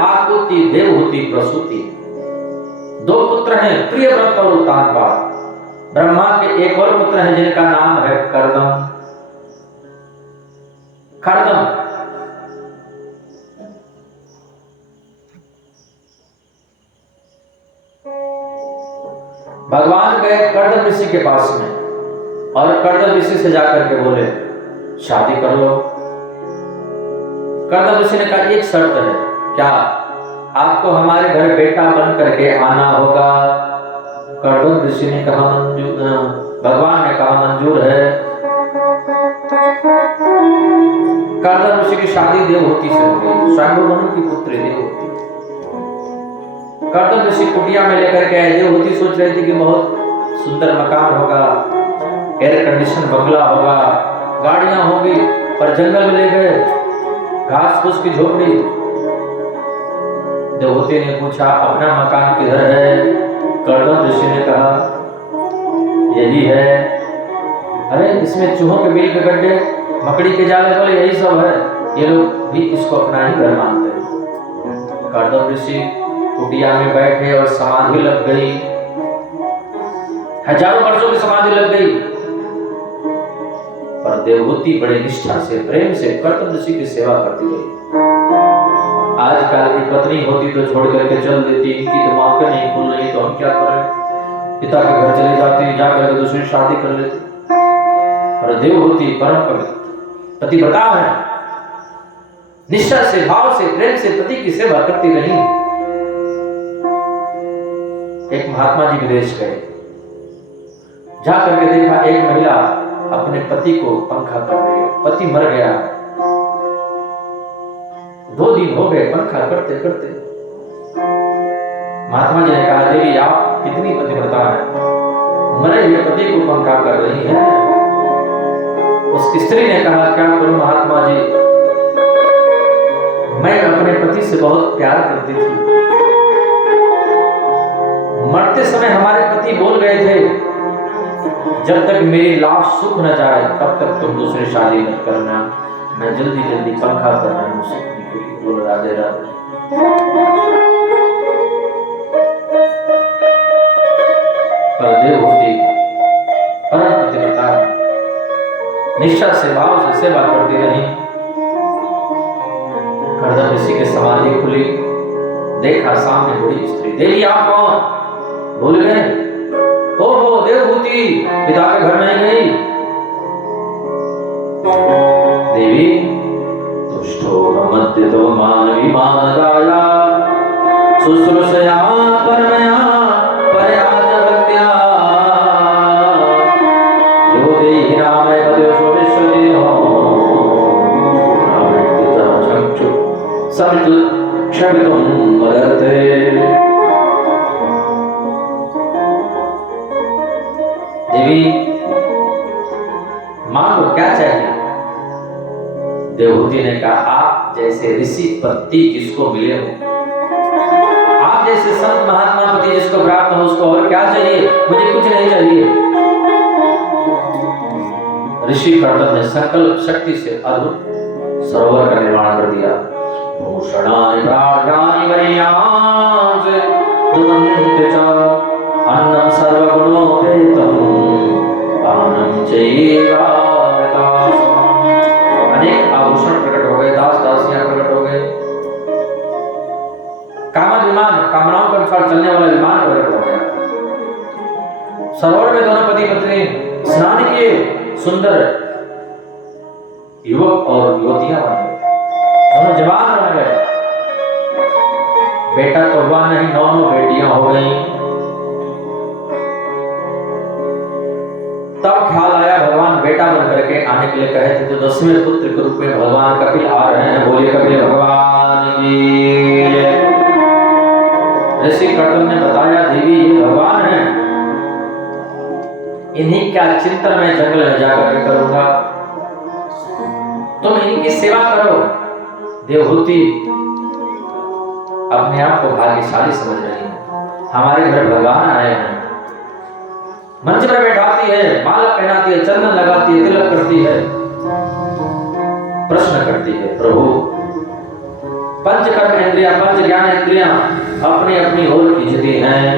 आकुति देवहूति प्रसूति। दो पुत्र हैं, प्रियव्रत और उत्तानपाद। ब्रह्मा के एक और पुत्र हैं जिनका नाम है कर्दम। कर्दम भगवान गए कर्दम ऋषि के पास में और कर्दम ऋषि से जाकर के बोले शादी कर लो। कर्दम ऋषि ने कहा एक शर्त है। क्या? आपको हमारे घर बेटा बन करके आना होगा। कर्दम ऋषि ने कहा मंजूर, भगवान ने कहा मंजूर है। कर्दम ऋषि की शादी देवहूति से हो गई, स्वयं मनु की पुत्री देवहूति। कर्दम ऋषि कुटिया में लेकर के आए। देवहूति सोच रही थी कि बहुत सुंदर मकान होगा, एयर कंडीशन बंगला होगा, गाड़ियां होगी, पर जंगल में ले गए, घास फूस की झोपड़ी। देवहूति ने पूछा अपना मकान किधर है? कर्दम ऋषि ने कहा यही है। अरे इसमें चूहों के बिल के गड्ढे, मकड़ी के जाले, बोले यही सब है। ये लोग भी इसको अपना ही घर मानते हैं। कर्दम ऋषि कुटिया में बैठे और समाधि लग गई। हजारों वर्षों की समाधि लग गई, पर देवहूति बड़े निष्ठा से प्रेम से कर्दम ऋषि की सेवा करती रही। आजकल की पत्नी होती तो छोड़ करके चल देती, इनकी तो आंखें नहीं खुल रही तो हम क्या करें, पिता के घर चले जाती, जाकर दूसरी शादी कर लेती। पर देवहूति परम पवित्र पतिव्रता है, निष्ठा से भाव से प्रेम से पति की सेवा करती रही। एक महात्मा जी विदेश गए, जाकर के देखा एक महिला अपने पति को पंखा कर रही है। पति मर गया, 2 दिन हो गए पंखा करते करते। महात्मा जी ने कहा देवी आप कितनी पतिव्रता है, मरे हुए पति को पंखा कर रही है। उस स्त्री ने कहा क्या करूं महात्मा जी, मैं अपने पति से बहुत प्यार करती थी। मरते समय हमारे पति बोल गए थे जब तक मेरी लाश सूख न जाए तब तक तुम दूसरी शादी मत करना। मैं जल्दी जल्दी पंखा कर रहा हूं सूखने के लिए। बोलो राधे राधे। पर देवहूति परम पतिव्रता निष्ठा से भाव से सेवा करती रही। कर्दम ऋषि की समाधि खुली, देखा सामने बड़ी स्त्री। देवी आप कौन? भूल गए? ओहो देवहूति, पिता के घर नहीं गई? देवी तुष्टो मद्यतो मानवी मानगाया शुश्रूषया परमया परयाच भक्त्या यो देहि रामय पदेषु विश्वदेहो रामैत्युता चक्षु समितु क्षमितुं वदते। देवी मांगो क्या चाहिए? देवहूति ने कहा आप जैसे ऋषि पति जिसको मिले हो, आप जैसे संत महात्मा पति जिसको प्राप्त हो, उसको और क्या चाहिए? मुझे कुछ नहीं चाहिए। ऋषि कर्दम ने संकल्प शक्ति से अद्भुत सरोवर का निर्माण कर दिया। भूषणानि प्राज्ञानि वरीयांसे दुमन्ते च अन्नम सर्वगुणोपेतम पानम चैवामृतात्। अनेक आभूषण प्रकट हो गए, दास दासियां प्रकट हो गए, कामन विमान, कामनाओं के अनुसार चलने वाला विमान प्रकट हो गया। सरोवर में दोनों पति पत्नी स्नान किए, सुंदर युवक और युवतियां बन गए, दोनों जवान बन गए। बेटा तो हुआ नहीं, 9 बेटियां हो गई। तब ख्याल आया भगवान बेटा बन करके आने के लिए कहे थे, तो 10वें पुत्र के रूप में भगवान कपिल आ रहे हैं। बोलिए कपिल भगवान की। ऋषि कर्दम ने बताया देवी ये भगवान है, इन्हीं का चिंतन मैं जंगल में जाकर करूंगा, तुम इनकी सेवा करो। देवहूति अपने आप को भाग्यशाली समझ रही है, हमारे घर भगवान आए हैं। मंच पर बैठाती है, माला पहनाती है, चंदन लगाती है, तिलक करती है, प्रश्न करती है प्रभु पंच कर्म इंद्रियां, पंच ज्ञान इंद्रियां अपनी अपनी ओर खींचती हैं।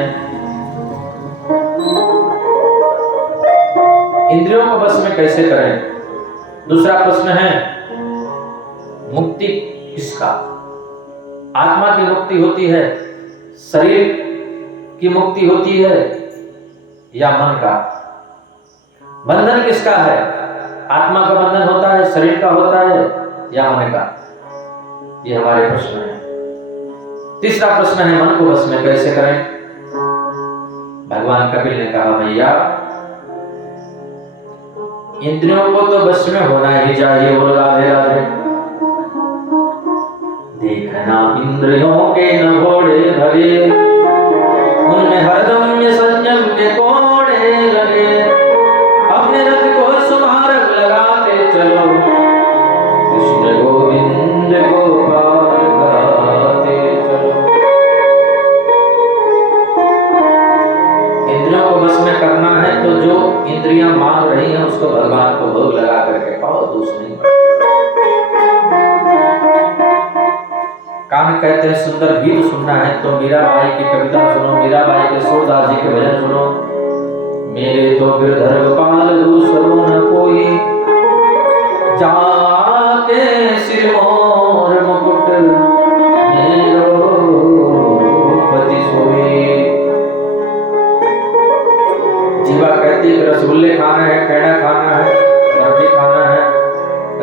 इंद्रियों को बस में कैसे करें? दूसरा प्रश्न है, मुक्ति किसका? आत्मा की मुक्ति होती है, शरीर की मुक्ति होती है, या मन का? बंधन किसका है? आत्मा का बंधन होता है, शरीर का होता है, या मन का? ये हमारे प्रश्न है। तीसरा प्रश्न है, मन को बस में कैसे करें? भगवान कपिल ने कहा, भैया इंद्रियों को तो बस में होना ही चाहिए। बोलो राधे राधे। देखना इंद्रियों के न घोड़े भगे, उनमें हरदम ये संयम के कोड़े लगे। अपने रथ को सुमारक लगाते चलो, कृष्ण गोविंद गोपाल गाते चलो। इंद्रियों को बस में करना है तो जो इंद्रियां मांग रही हैं उसको भगवान को भोग लगा करके पाओ, दोष नहीं। कान कहते हैं सुंदर गीत सुनना है तो मीराबाई की कविता सुनो, मीराबाई के सूरदास जी के भजन सुनो। मेरे तो गिरधर गोपाल दूसरो न कोई, जाके सिरमौर मुकुट मेरो पति सोई। जीवा कहती है रसगुल्ले खाना है, पेड़ा खाना है, बर्फी खाना है,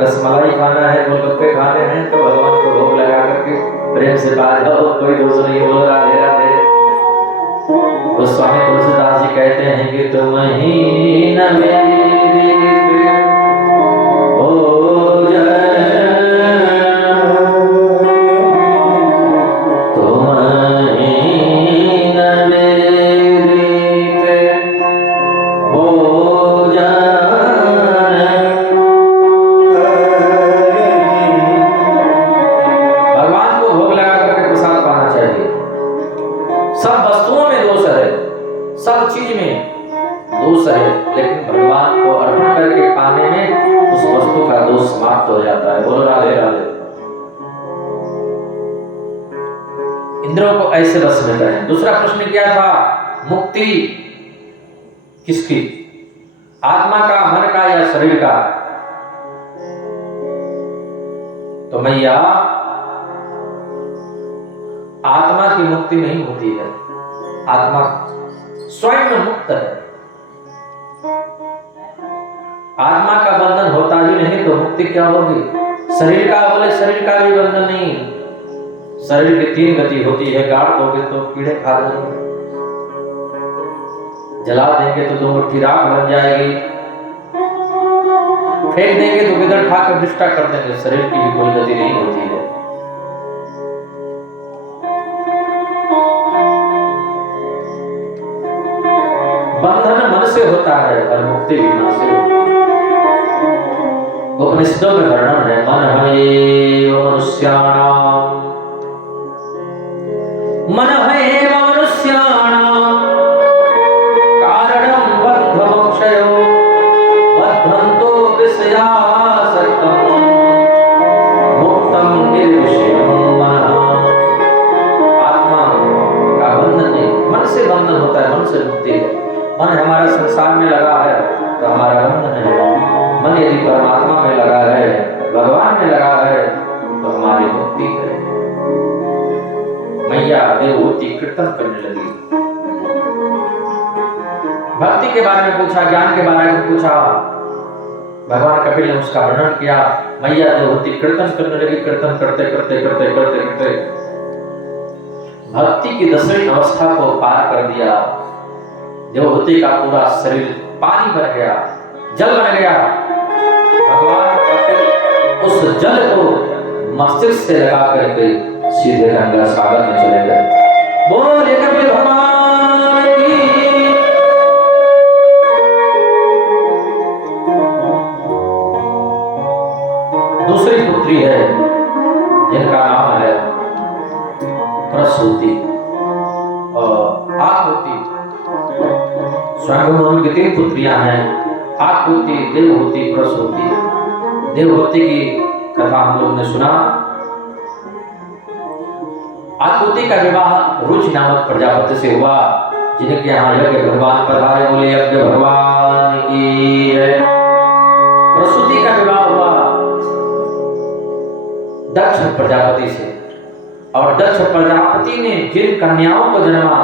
रसमलाई खाना है, गोलगप्पे खाने हैं, तो भगवान को भोग लगा करके प्रेम से बात जाओ, कोई दोष नहीं। बोल राधे राधे। तो स्वामी तुलसीदास जी कहते हैं कि तुम ही न मेरी भोजन, तुम ही न मेरी भोजन। भगवान को भोग लगा करके प्रसाद पाना चाहिए। सब वस्तुओं में दोष है, सब चीज में दोष है, लेकिन भगवान को अर्पण करके पाने में उस वस्तु का दोष समाप्त हो जाता है। बोलो राधे राधे। इंद्रियों को ऐसे बस में करें। दूसरा प्रश्न क्या था? मुक्ति किसकी? आत्मा का, मन का, या शरीर का? तो मैया आत्मा की मुक्ति नहीं होती है, आत्मा स्वयं मुक्त है। आत्मा का बंधन होता ही नहीं तो मुक्ति क्या होगी? शरीर का बोले शरीर का भी बंधन नहीं। शरीर की तीन गति होती है, गाड़ दोगे तो कीड़े खा जाएंगे, जला देंगे तो 2 मुट्ठी राख बन जाएगी, फेंक देंगे तो गिदड़ खाकर निष्ठा कर देंगे। शरीर की भी कोई गति नहीं होती है। बंधन मन से होता है और मुक्ति भी मन से होती है। उपनिषदों में वर्णन है, मन है मनुष्याणाम, मन है मनुष्याणाम कारणम बद्ध मोक्षयो बद्धंतो विषयासक्तम मुक्तम निर्विषयम मनः। आत्मा का बंधन नहीं, मन से बंधन होता है, मन से मुक्ति है। मन हमारा संसार में लगा है तो हमारा बंधन है। मन यदि परमात्मा में लगा है, भगवान में लगा है, तो हमारी मुक्ति है। मैया देवहूति कीर्तन करने लगी। भक्ति के बारे में पूछा, ज्ञान के बारे में पूछा, भगवान कपिल ने उसका वर्णन किया। मैया देवहूति कीर्तन करने लगी। कीर्तन करते करते करते करते करते भक्ति की 10वीं अवस्था को पार कर दिया। देवहूति का पूरा शरीर पानी बन गया, जल बन गया। भगवान कपिल उस जल को मस्तिष्क से लगा करके सीधे गंगा सागर में चले गए। बोले कपिल भगवान की। दूसरी पुत्री है जिनका नाम है प्रसूति और आकृति। स्वयं की 3 पुत्रियां हैं, आकृति, देवहूति, प्रसूति। देवहूति की कथा हम लोग ने सुना। आकुति का विवाह रुचि नामक प्रजापति से हुआ, जिनके यहाँ यज्ञ भगवान पधारे, बोले यज्ञ भगवान की जय। प्रसूति का विवाह हुआ दक्ष प्रजापति से, और दक्ष प्रजापति ने जिन कन्याओं को जन्मा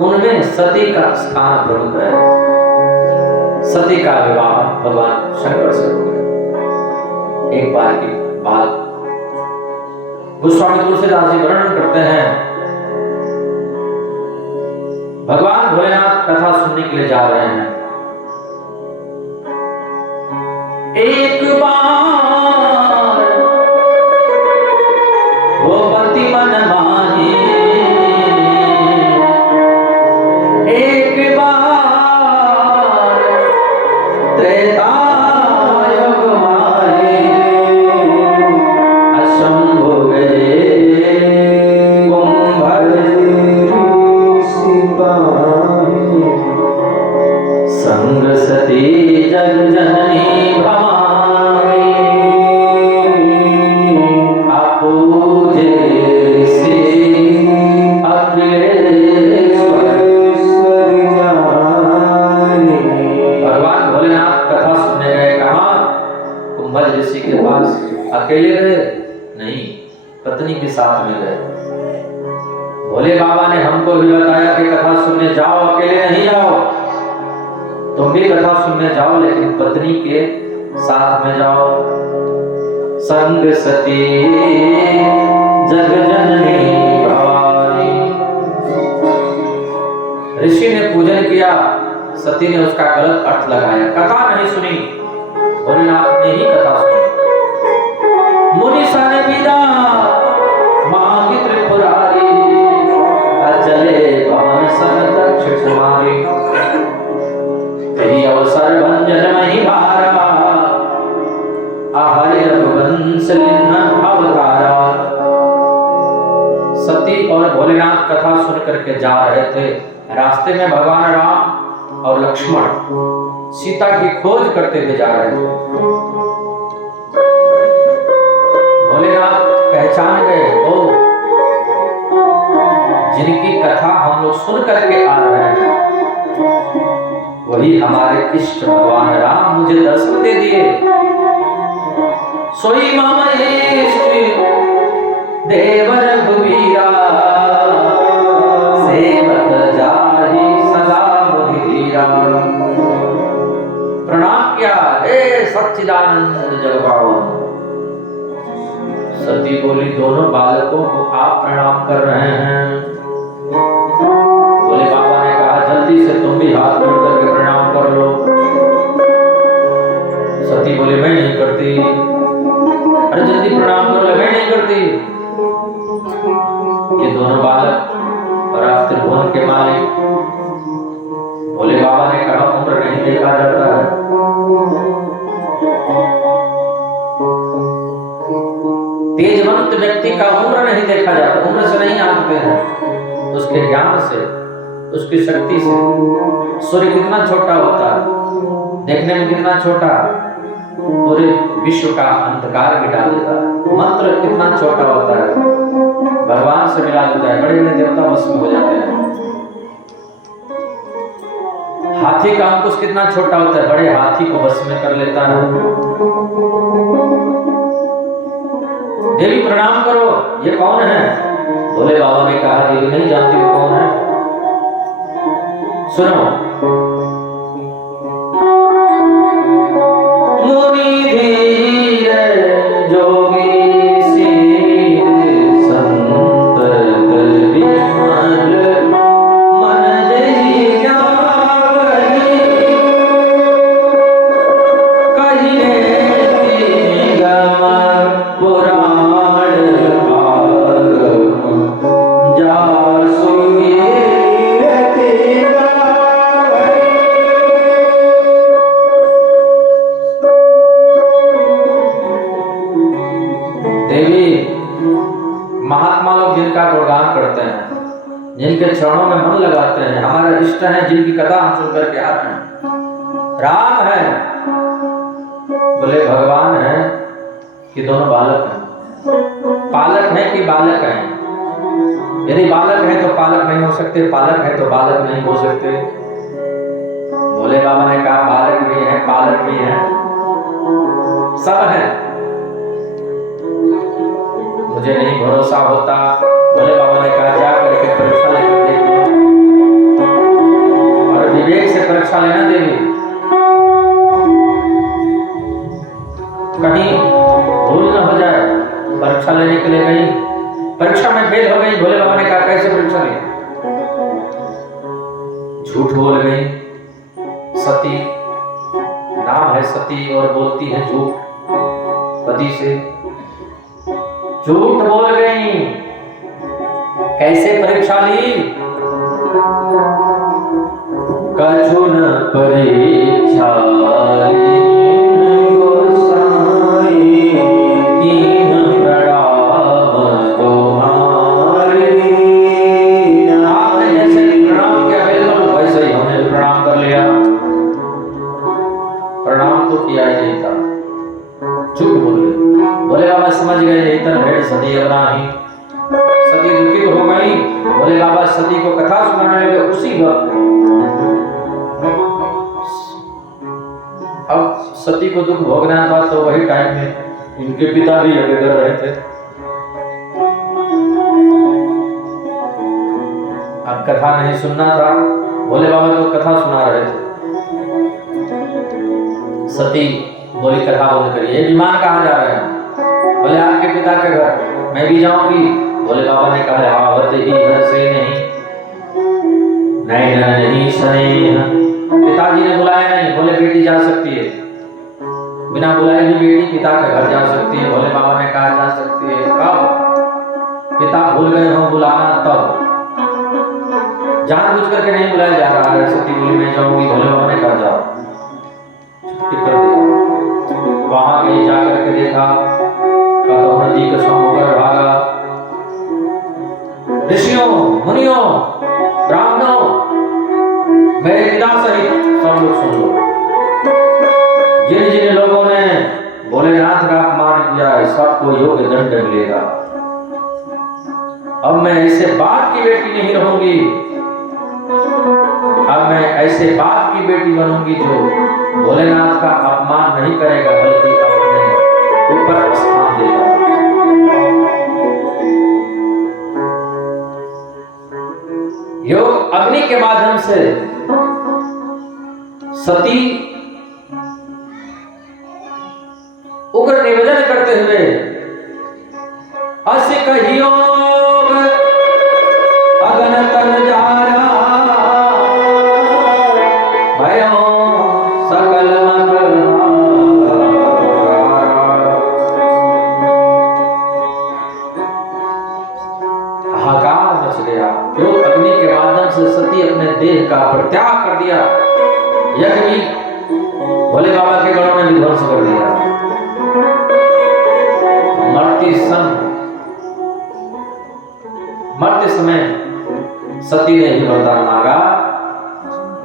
उनमें सती का स्थान प्रमुख है। सती का विवाह भगवान शंकर से हो गया। एक बार की बात गोस्वामी तुलसीदास जी वर्णन करते हैं, भगवान भोलेनाथ कथा सुनने के लिए जा रहे हैं। एक बार वो पति मन माही, एक बार त्रेता युग माही, अशंभु गए कुंभर संग सती जग जननी भवानी, आपूजे से अखिलेश्वर जानी। भगवान भोलेनाथ कथा सुनने गए, कहाँ? कुंभल ऋषि के पास। अकेले गए? नहीं, पत्नी के साथ में गए। भोले बाबा ने हमको भी बताया कि कथा सुनने जाओ, अकेले नहीं जाओ, तुम भी कथा सुनने जाओ, लेकिन पत्नी के साथ में जाओ। संग सती जग जननी भवानी। ऋषि ने पूजन किया, सती ने उसका गलत अर्थ लगाया, कथा नहीं सुनी। भोलेनाथ ने ही कथा सुनी। मुनीसा ने विदा मांगी त्रिपुरारी, चले पवन सन दक्ष समारी, तेरी अवसर भंजन मही भारा, आहरे रघुवंश लिन्हन अवतारा। सती और भोलेनाथ कथा सुन करके जा रहे थे। रास्ते में भगवान राम और लक्ष्मण सीता की खोज करते हुए जा रहे थे। भोलेनाथ पहचान गए, ओ जिनकी कथा हम लोग सुन करके आ रहे हैं, वही हमारे इष्ट भगवान राम मुझे दर्शन दे दिए। सोई मामा इष्ट देव रघुवीरा, सेवक जाहि सदा मुनिधीरा। प्रणाम किया, हे सच्चिदानंद जगपावन। सती बोली, दोनों बालकों को आप प्रणाम कर रहे हैं? बोले बाबा ने कहा, जल्दी से तुम भी हाथ जोड़ करके प्रणाम कर लो। सती बोली, मैं नहीं करती। अरे जल्दी प्रणाम करो। मैं नहीं करती। ये दोनों बालक और आप त्रिभुवन के मालिक। बोले बाबा ने कहा, उम्र नहीं देखा जाता है। तेजवंत व्यक्ति का उम्र नहीं देखा जाता, उम्र से नहीं आंकते हैं, उसके ज्ञान से, उसकी शक्ति से। सूर्य कितना छोटा होता है, देखने में कितना छोटा, पूरे विश्व का अंधकार मिटा देता है। मंत्र कितना छोटा होता है, भगवान से मिला देता है। बड़े बड़े देवता वश में हो जाते हैं। हाथी का अंकुश कितना छोटा होता है, बड़े हाथी को वश में कर लेता है। देवी प्रणाम करो, ये कौन है? भोले बाबा ने कहा, देवी नहीं जानती वो कौन है। सुनो, मुनि धीर जोगी सीर संत विमल मन जहि जाहि, कहिए निगम पुराण आगम, जासु जिनके चरणों में मन लगाते हैं, हमारा इष्ट है, जिनकी कथा हम सुन करके आ रहे हैं। राम है, बोले भगवान है कि दोनों बालक हैं, पालक है कि बालक हैं? यदि बालक है तो पालक नहीं हो सकते, पालक है तो बालक नहीं हो सकते। भोले बाबा ने कहा बालक भी है, पालक भी है, सब है। मुझे नहीं भरोसा होता, भोले बाबा ने कहा जा करके परीक्षा लेकर देखो, और विवेक से परीक्षा लेना देवी। कहीं भूल न हो जाए, परीक्षा लेने के लिए कहीं परीक्षा में फेल हो गई। भोले बाबा ने कहा कैसे परीक्षा ली? झूठ बोल गई सती, नाम है सती और बोलती है झूठ पति से, झूठ बोल गई। कैसे परीक्षा ली? कछु न परीक्षा ली समझ गए यही तरह भेड़ सती अबराही। सती दुखित हो गई। भोले बाबा सती को कथा सुनाने लगे उसी वक्त। अब सती को दुख भोगना था तो वही टाइम में इनके पिता भी यज्ञ कर रहे थे। अब कथा नहीं सुनना था, भोले बाबा तो कथा सुना रहे थे। सती बोली कथा बंद करिए, ये विमान कहाँ जा रहे हैं? बोले आपके पिता के घर। मैं भी जाऊंगी। भोले बाबा ने कहा आवत ही घर से नहीं, नहीं सने। पिताजी ने बुलाया नहीं, बोले बेटी जा सकती है। बिना बुलाए भी बेटी पिता के घर जा सकती है। भोले बाबा ने कहा जा सकती है। कब? पिता भूल गए हो बुलाना तब। जानबूझ करके नहीं बुलाया जा रहा है। सती बोली मैं जाऊंगी। भोले बाबा ने कहा जाओ। छुट्टी कर दिया। वहां गई, जाकर के देखा नदी का समुद्र भागा। ऋषियों, मुनियों, ब्राह्मणों, मेरे पिता सहित सब लोग सुन लो। जिन जिन लोगों ने भोलेनाथ का अपमान किया है सबको योग्य दंड मिलेगा। अब मैं ऐसे बाप की बेटी नहीं रहूंगी, अब मैं ऐसे बाप की बेटी बनूंगी जो भोलेनाथ का अपमान नहीं करेगा बल्कि अपने ऊपर स्थान देगा। योग अग्नि के माध्यम से सती उग्र निवेदन करते हुए अस्य कहियो अगन तन जारा भयो सकल हाहाकार मच गया। योग अग्नि के माध्यम से सती अपने देह का परित्याग कर दिया। यज्ञ भी भोले बाबा के गणों ने विध्वंस कर दिया। मरते समय सती ने ही वरदान मांगा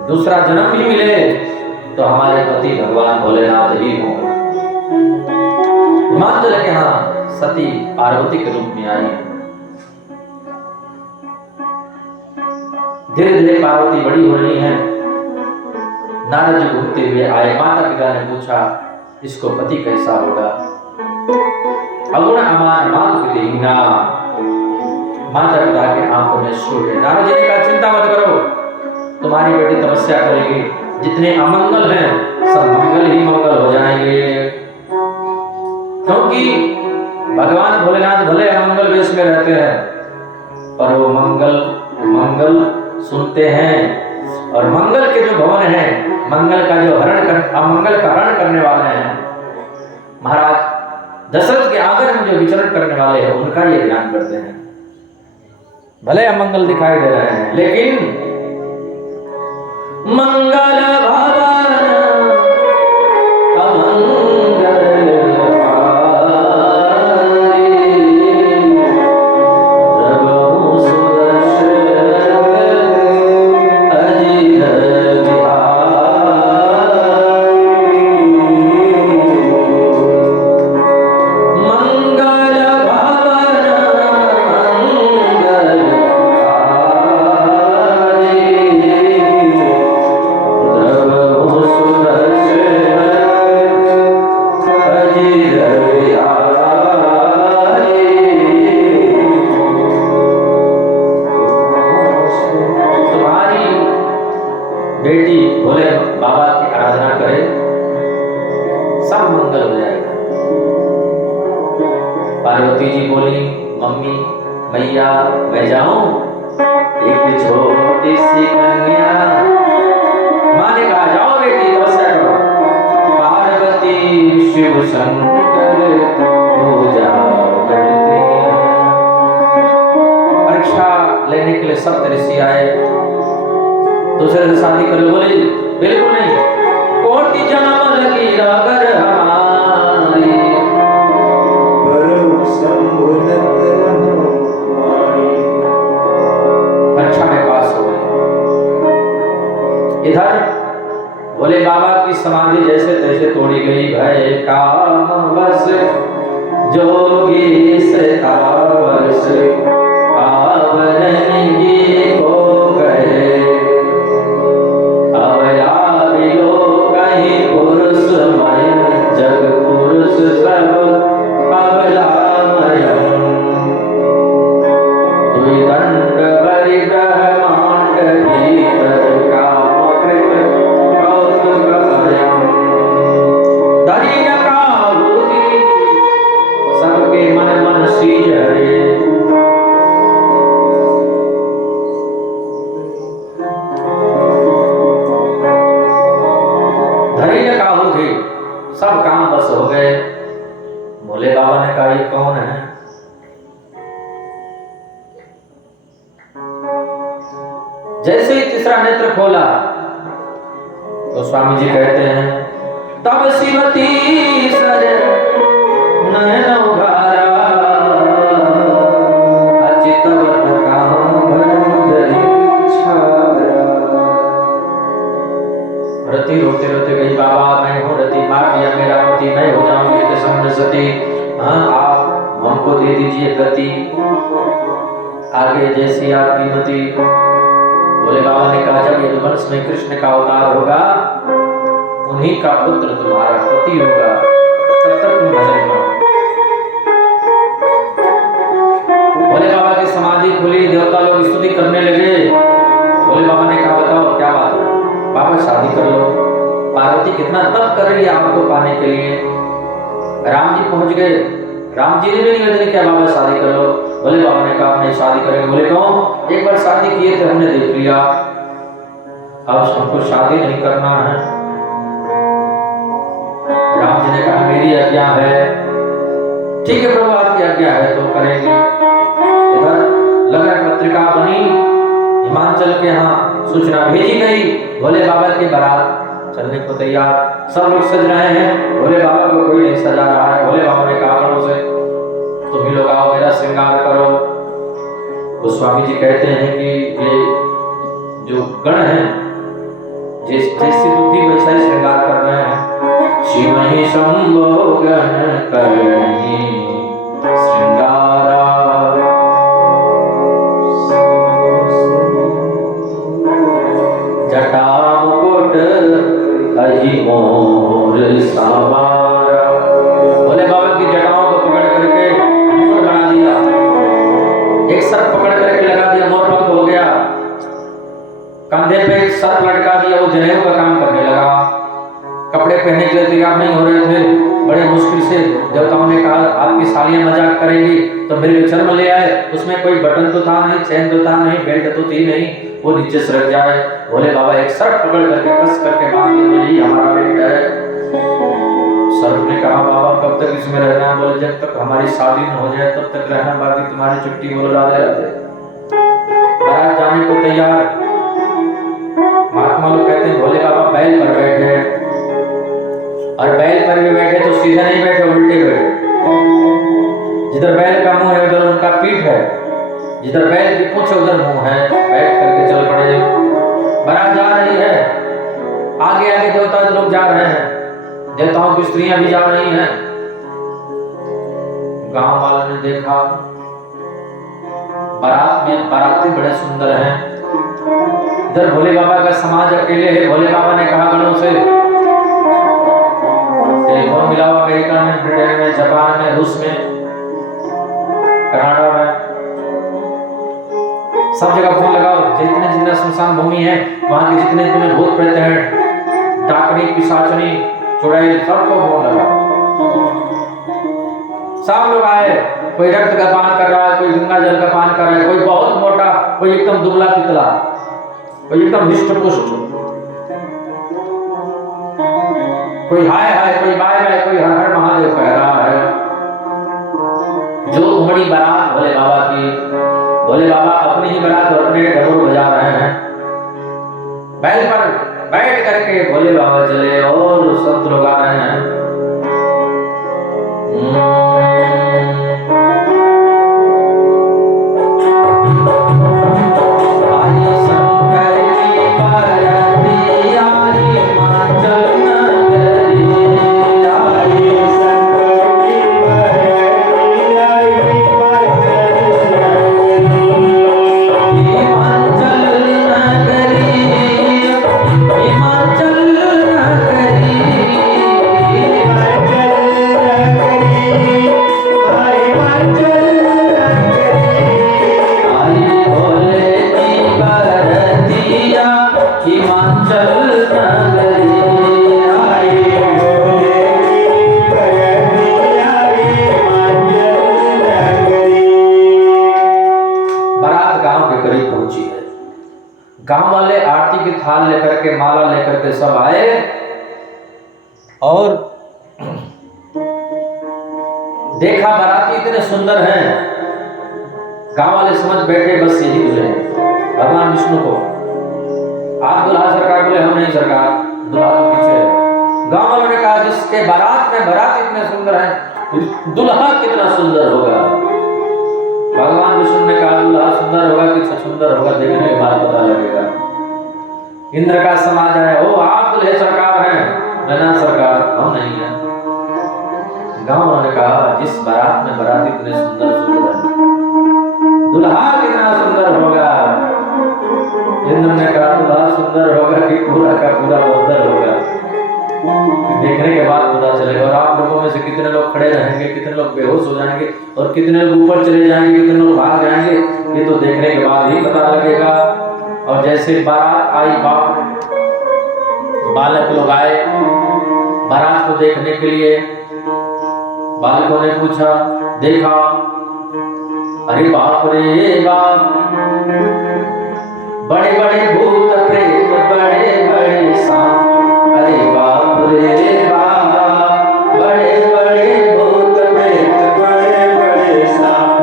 दूसरा जन्म भी मिले तो हमारे पति भगवान भोलेनाथ ही हों। हिमाचल के यहाँ सती पार्वती के रूप में आई। धीरे धीरे पार्वती बड़ी हो रही है। नारद जी घूमते हुए आए। माता पिता ने पूछा इसको पति कैसा होगा? अगुण अमान मातु पिता, माता पिता के आंखों में सूर है। नारद जी ने कहा चिंता मत करो, तुम्हारी बेटी तपस्या करेगी, जितने अमंगल हैं सब मंगल ही मंगल हो जाएंगे। क्योंकि भगवान भोलेनाथ भले अमंगल वेश में रहते हैं पर वो मंगल सुनते हैं। और मंगल के जो भवन हैं, मंगल का जो अमंगल का हरण करने वाले हैं, महाराज दशरथ के आंगन में जो विचरण करने वाले हैं उनका ये ध्यान करते हैं। भले अमंगल दिखाई दे रहे हैं लेकिन मंगल भवन अमंगल बेटी भोले बाबा की आराधना करे, सब मंगल हो जाएगा। पार्वती जी बोली, मम्मी मैया मैं जाऊं? एक छोटी सी कन्या। माँ ने कहा जाओ बेटी तपस्या करो। पार्वती शिव शंकर पूजा करती हैं। परीक्षा लेने के लिए सब ऋषि आए, दूसरे से शादी कर लो। बोले बिल्कुल नहीं, कोटि जन्म लगी अगर हमारी, परीक्षा में पास हो गए। इधर भोले बाबा की समाधि जैसे तैसे तोड़ी गई। भय काम बस जोगी से तावस, आवरण की हो गए। अबला बिलो कहीं पुरुषमय, जग पुरुष सब अबलामय। द्विदंड बलि ब्रह्मांड भीतर, कामकृत कौतुकमयम्। धरी न काबूती, सबके मन मन सीजरे। धरी न काबूती, सब काम बस हो गए। भोले बाबा ने कहा ये कौन है? जैसे ही तीसरा नेत्र खोला तो स्वामी जी कहते हैं, तब शिवती सर नयन उघारा, अचितवत काम जरी छाया। रति रोते रोते गई, बाबा मैं हूँ रति, मार दिया मेरा पति, मैं हो जाऊंगी के सामने सती। हाँ आप हमको दे दीजिए गति, आगे जैसी आपकी मति। भोले बाबा ने कहा जब यदुवंश में कृष्ण का अवतार होगा, उन्हीं का पुत्र तुम्हारा पति होगा, तब तक तुम भजन करो। भोले बाबा की समाधि खुली, देवता लोग स्तुति करने लगे। भोले बाबा ने कहा बताओ क्या बात है? बाबा शादी कर लो। पार्वती कितना तप कर रही है आपको पाने के लिए। राम जी पहुंच गए, राम जी ने भी निवेदन किया बाबा शादी कर लो। भोले बाबा ने कहा नहीं शादी करेंगे। बोले क्यों? एक बार शादी किए थे हमने, देख लिया, अब हमको शादी नहीं करना है। राम जी ने कहा मेरी आज्ञा है। ठीक है प्रभु आपकी आज्ञा है तो करेंगे। इधर लगन पत्रिका बनी, हिमाचल के यहाँ सूचना भेजी गई, भोले बाबा की बारात चलने को तैयार। सब लोग सज रहे हैं, भोले बाबा को कोई नहीं सजा रहा है। भोले बाबा ने कहा करो से तुम ही लोग आओ मेरा श्रृंगार करो। गोस्वामी जी कहते हैं कि ये जो गण हैं जैसी बुद्धि वैसा ही श्रृंगार कर रहे हैं। शिव ही शंभो गण करहि श्रृंगारा, जटा मुकुट अहि मोर सवारा। भोले बाबा की जटाओं को पकड़ करके मुकुट बना दिया, एक सर्प पकड़ करके लगा दिया, मोर पंख हो गया। कंधे पे एक सर्प लटका दिया, वो जनेऊ का काम करने लगा। कपड़े पहनने के लिए तैयार नहीं हो रहे थे, बड़े मुश्किल से देवताओं ने कहा आपकी सालियां मजाक करेंगी तो मेरे चर्म ले आए। उसमें कोई बटन तो था नहीं, चैन तो था नहीं, बेल्ट तो थी नहीं, वो नीचे सरक जाए। भोले बाबा एक सर्प पकड़ करके कस करके बांध दिए, यही हमारा बेल्ट है। सर्प ने कहा बाबा कब तक इसमें रहना? बोले जब तक हमारी शादी न हो जाए तब तक रहना, बाकी तुम्हारी छुट्टी। बोलो राधे राधे। बारात जाने को तैयार। महात्मा लोग कहते हैं भोले बाबा बैल पर बैठे, और बैल पर भी बैठे तो सीधे नहीं बैठे, उल्टे बैठे। जिधर बैल का मुंह है उधर उनका पीठ है, जिधर बैल की पूंछ उधर मुंह है। बैठ करके चल पड़े। बारात जा रही है, आगे आगे देवता लोग जा रहे हैं, देवताओं की स्त्रियां भी जा रही हैं। गांव वालों ने देखा बारात में बाराती बड़े सुंदर हैं, इधर भोले बाबा का समाज अकेले है। भोले बाबा ने कहा गणों से टेलीफोन मिलाओ, अमेरिका में, ब्रिटेन में, जापान में, रूस में, कनाडा में। सब जगह फोन लगाओ, जितने जितने सुनसान भूमि है वहां के जितने जितने भूत प्रेत हैं, डाकनी, पिशाचनी, चुड़ैल, सबको फोन लगाओ। सब लोग आए, कोई रक्त का पान कर रहा है, कोई गंगा जल का पान कर रहा है, कोई बहुत मोटा, कोई एकदम दुबला पितला, कोई एकदम हिष्ट पुष्ट, कोई हाय हाय, कोई बाय बाय, कोई हर हर महादेव कह रहा है। जो उमड़ी बारात भोले बाबा की, भोले बाबा अपनी ही बारात और अपने ढोल बजा रहे हैं। बैल पर बैठ करके भोले बाबा चले और संत लोग आ रहे हैं। गांव वाले आरती की थाल लेकर के, माला लेकर के सब आए और देखा बाराती इतने सुंदर हैं। गांव वाले समझ बैठे बस यही दूल्हे भगवान विष्णु को। आप दुल्हा सरकार बोले हम नहीं सरकार, दुल्हा तो पीछे है। गांव वालों ने कहा जिसके बारात में बारात इतने सुंदर है, दुल्हा कितना सुंदर होगा। भगवान विष्णु ने कहा दुल्हा सुंदर होगा कि छछुंदर होगा, देखने के बाद पता लगेगा। इंद्र का समाज है, ओ आप दुल्हे सरकार हैं, ना सरकार हम नहीं है। गांव वालों ने कहा जिस बारात में बारात इतने सुंदर सुंदर है, दुल्हा कितना सुंदर होगा। इंद्र ने कहा दुल्हा सुंदर होगा कि पूरा का पूरा बंदर होगा, देखने के बाद पता चलेगा। और आप लोगों में से कितने लोग खड़े रहेंगे, कितने लोग बेहोश हो जाएंगे और कितने लोग ऊपर चले जाएंगे, कितने लोग भाग जाएंगे, ये तो देखने के बाद ही पता लगेगा। और जैसे बारात आई, बालक लोग आए बारात को देखने के लिए। बालकों ने पूछा, देखा, अरे बाप रे बाप, बड़े बड़े भूत प्रेत, बड़े बड़े सांप, अरे बाप रे बाप, बड़े बड़े भूत प्रेत, बड़े बड़े सांप,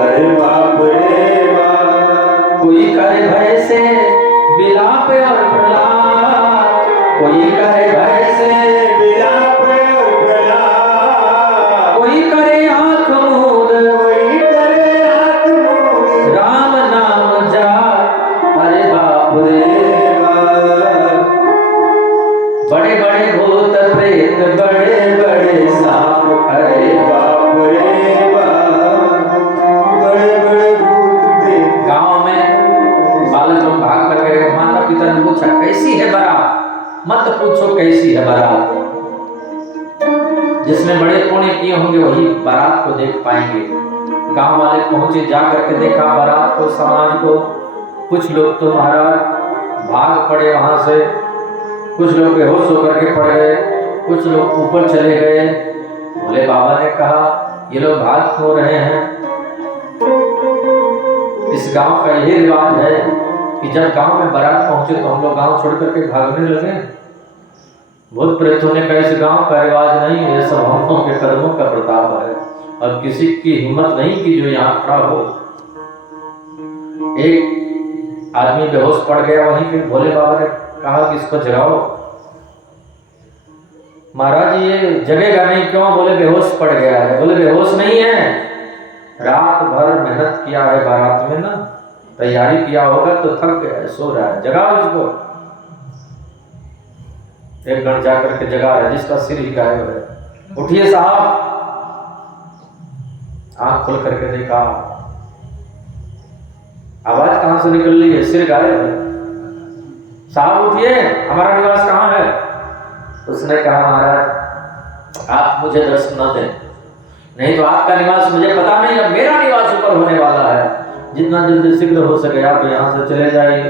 अरे बाप रे बाप। कोई करे भय से बिलाप और प्रलाप, कोई करे भय से बिलाप और प्रलाप, कोई करे आंख मूंद, कोई करे आंख मूंद, राम नाम जाप, अरे बाप रे बाप। बड़े बड़े भूत प्रेत, बड़े बड़े सांप, अरे बाप रे बाप, बड़े बड़े भूत प्रेत। गांव में बालक लोग भाग करके माता पिता ने पूछा कैसी है बारात, मत पूछो कैसी है बारात। जिसने बड़े पुण्य किए होंगे वही बारात को देख पाएंगे। गांव वाले पहुंचे, जा करके देखा बारात को, समाज को। कुछ लोग तो महाराज भाग पड़े वहां से, कुछ लोग बेहोश होकर के पड़ गए, कुछ लोग ऊपर चले गए। भोले बाबा ने कहा ये लोग भाग क्यों रहे हैं। इस गांव का यही रिवाज है कि जब गांव में बारात पहुंचे तो हम लोग गांव छोड़ करके भागने लगे। भूत प्रेतों ने कहा इस गांव का रिवाज नहीं है, सब हम लोगों के कर्मों का प्रताप है। और किसी की हिम्मत नहीं कि जो यहाँ खड़ा हो। एक आदमी बेहोश पड़ गया वहीं पे। भोले बाबा ने कहा कि इसको जगाओ। महाराज ये जगेगा नहीं, क्यों? बोले बेहोश पड़ गया है। बोले बेहोश नहीं है, रात भर मेहनत किया है बारात में ना, तैयारी किया होगा तो थक गया, सो रहा है, जगाओ इसको। एक गण जाकर के जगा है जिसका सिर ही गायब है। उठिए साहब। आंख खोल करके देखा, आवाज कहां से निकल रही है, सिर गायब है। साहब उठिए, हमारा निवास कहां है? उसने कहा महाराज आप मुझे दर्शन न दें, नहीं तो आपका निवास मुझे पता नहीं, अब मेरा निवास ऊपर होने वाला है। जितना जल्दी शीघ्र हो सके आप यहाँ से चले जाइए।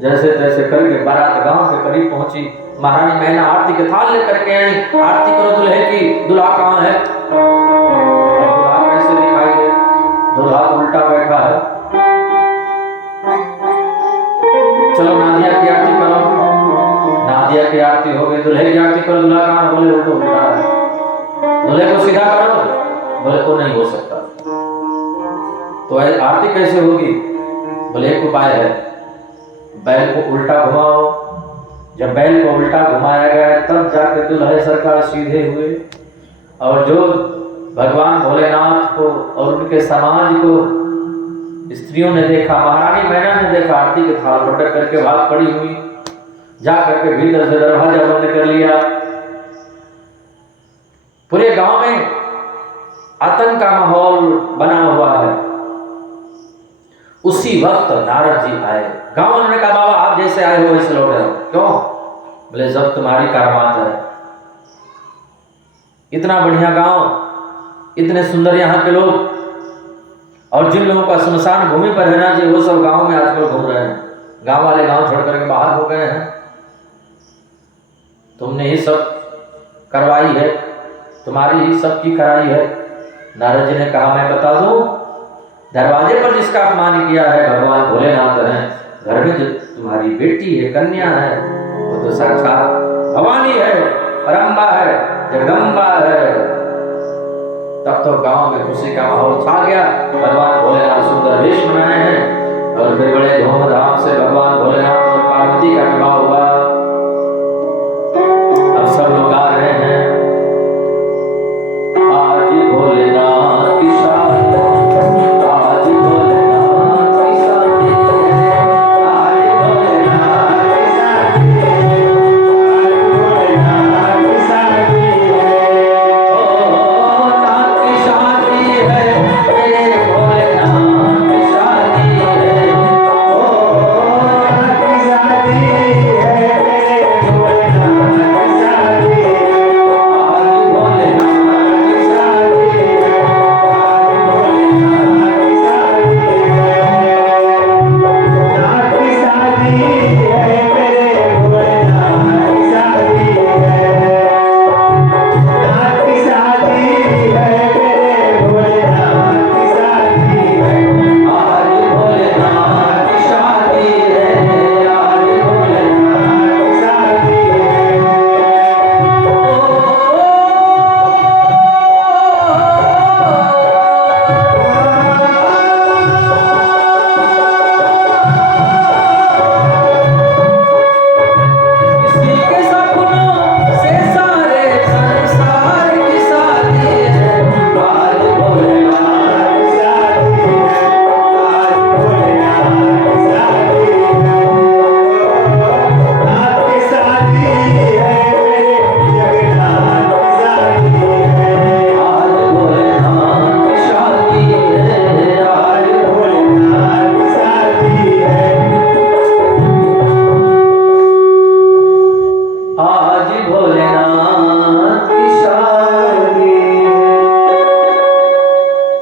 जैसे तैसे करके बारात गांव के करीब पहुंची। महारानी मैना आरती के थाल लेकर के आई। आरती करो दुल्हे की। दूल्हा कहाँ है? दूल्हा कैसे दिखाई दे? दूल्हा उल्टा बैठा है। चलो नादिया की आरती करो। नादिया की आरती हो गई। दूल्हे की आरती करो। दूल्हा कहाँ? बोले उल्टा है। दूल्हे को सीधा करो। बोले तो नहीं हो सकता। तो आरती कैसे होगी? बोले एक उपाय है, बैल को उल्टा घुमाओ। जब बैल को उल्टा घुमाया गया तब जाके दुल्हे सरकार सीधे हुए। और जो भगवान भोलेनाथ को और उनके समाज को स्त्रियों ने देखा, महारानी मैना ने देखा, आरती के थाल पटक करके भाग खड़ी हुई। जा करके भीतर से दरवाजा बंद कर लिया। पूरे गांव में आतंक का माहौल बना हुआ है। उसी वक्त नारद जी आए। गांव वालों ने कहा बाबा आप जैसे आए हो वैसे लौट जाओ। क्यों? बोले जब तुम्हारी करामात है। इतना बढ़िया गांव, इतने सुंदर यहाँ के लोग, और जिन लोगों का स्मशान भूमि पर रहना चाहिए वो सब गांव में आजकल घूम रहे हैं। गांव वाले गांव छोड़ करके बाहर हो गए हैं। तुमने ही सब करवाई है, तुम्हारी ही सब की कराई है। नारद जी ने कहा मैं बता दूं, दरवाजे पर जिसका अपमान किया है भगवान भोलेनाथ हैं। घर में जो तुम्हारी बेटी है, कन्या है, वो तो साक्षात भवानी है, परम्बा है, जगदम्बा है। तब तो गांव में खुशी का माहौल छा गया। भगवान भोलेनाथ सुंदर वेश बनाए हैं और फिर बड़े धूमधाम से भगवान भोलेनाथ और पार्वती का विवाह हुआ। अब सब लोग आ रहे हैं। आज भोलेनाथ की शादी, आज भोलेनाथ की शादी, आज भोलेनाथ की शादी, आज भोलेनाथ की शादी है। ओ नाथ की शादी है, मेरे भोलेनाथ की शादी है। ओ नाथ की शादी है, मेरे भोलेनाथ की शादी है। आज भोलेनाथ की शादी है, आज भोलेनाथ की शादी है। नाथ की शादी है, मेरे भोलेनाथ की शादी है। नाथ की शादी है, मेरे भोलेनाथ की शादी है। आज भोलेनाथ की शादी है, आज भोलेनाथ की शादी किसी के सपनों से सारे संसार की शादी है। आज भोलेनाथ की शादी है, आज भोलेनाथ की शादी है। नाथ की शादी है, मेरे जगन्नाथ की शादी है। आज भोलेनाथ की शादी है, आज भोलेनाथ की शादी है। आज भोलेनाथ की शादी है।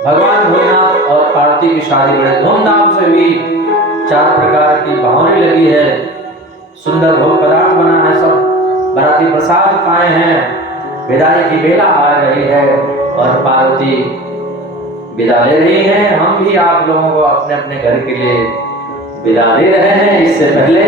भगवान भोलेनाथ और पार्वती की शादी बड़े धूमधाम से हुई। 4 प्रकार की बावनी लगी है, सुंदर भोग पदार्थ बना है, सब बराती प्रसाद पाए हैं। विदाई की बेला आ रही है और पार्वती विदा ले रही हैं। हम भी आप लोगों को अपने अपने घर के लिए विदा दे रहे हैं। इससे पहले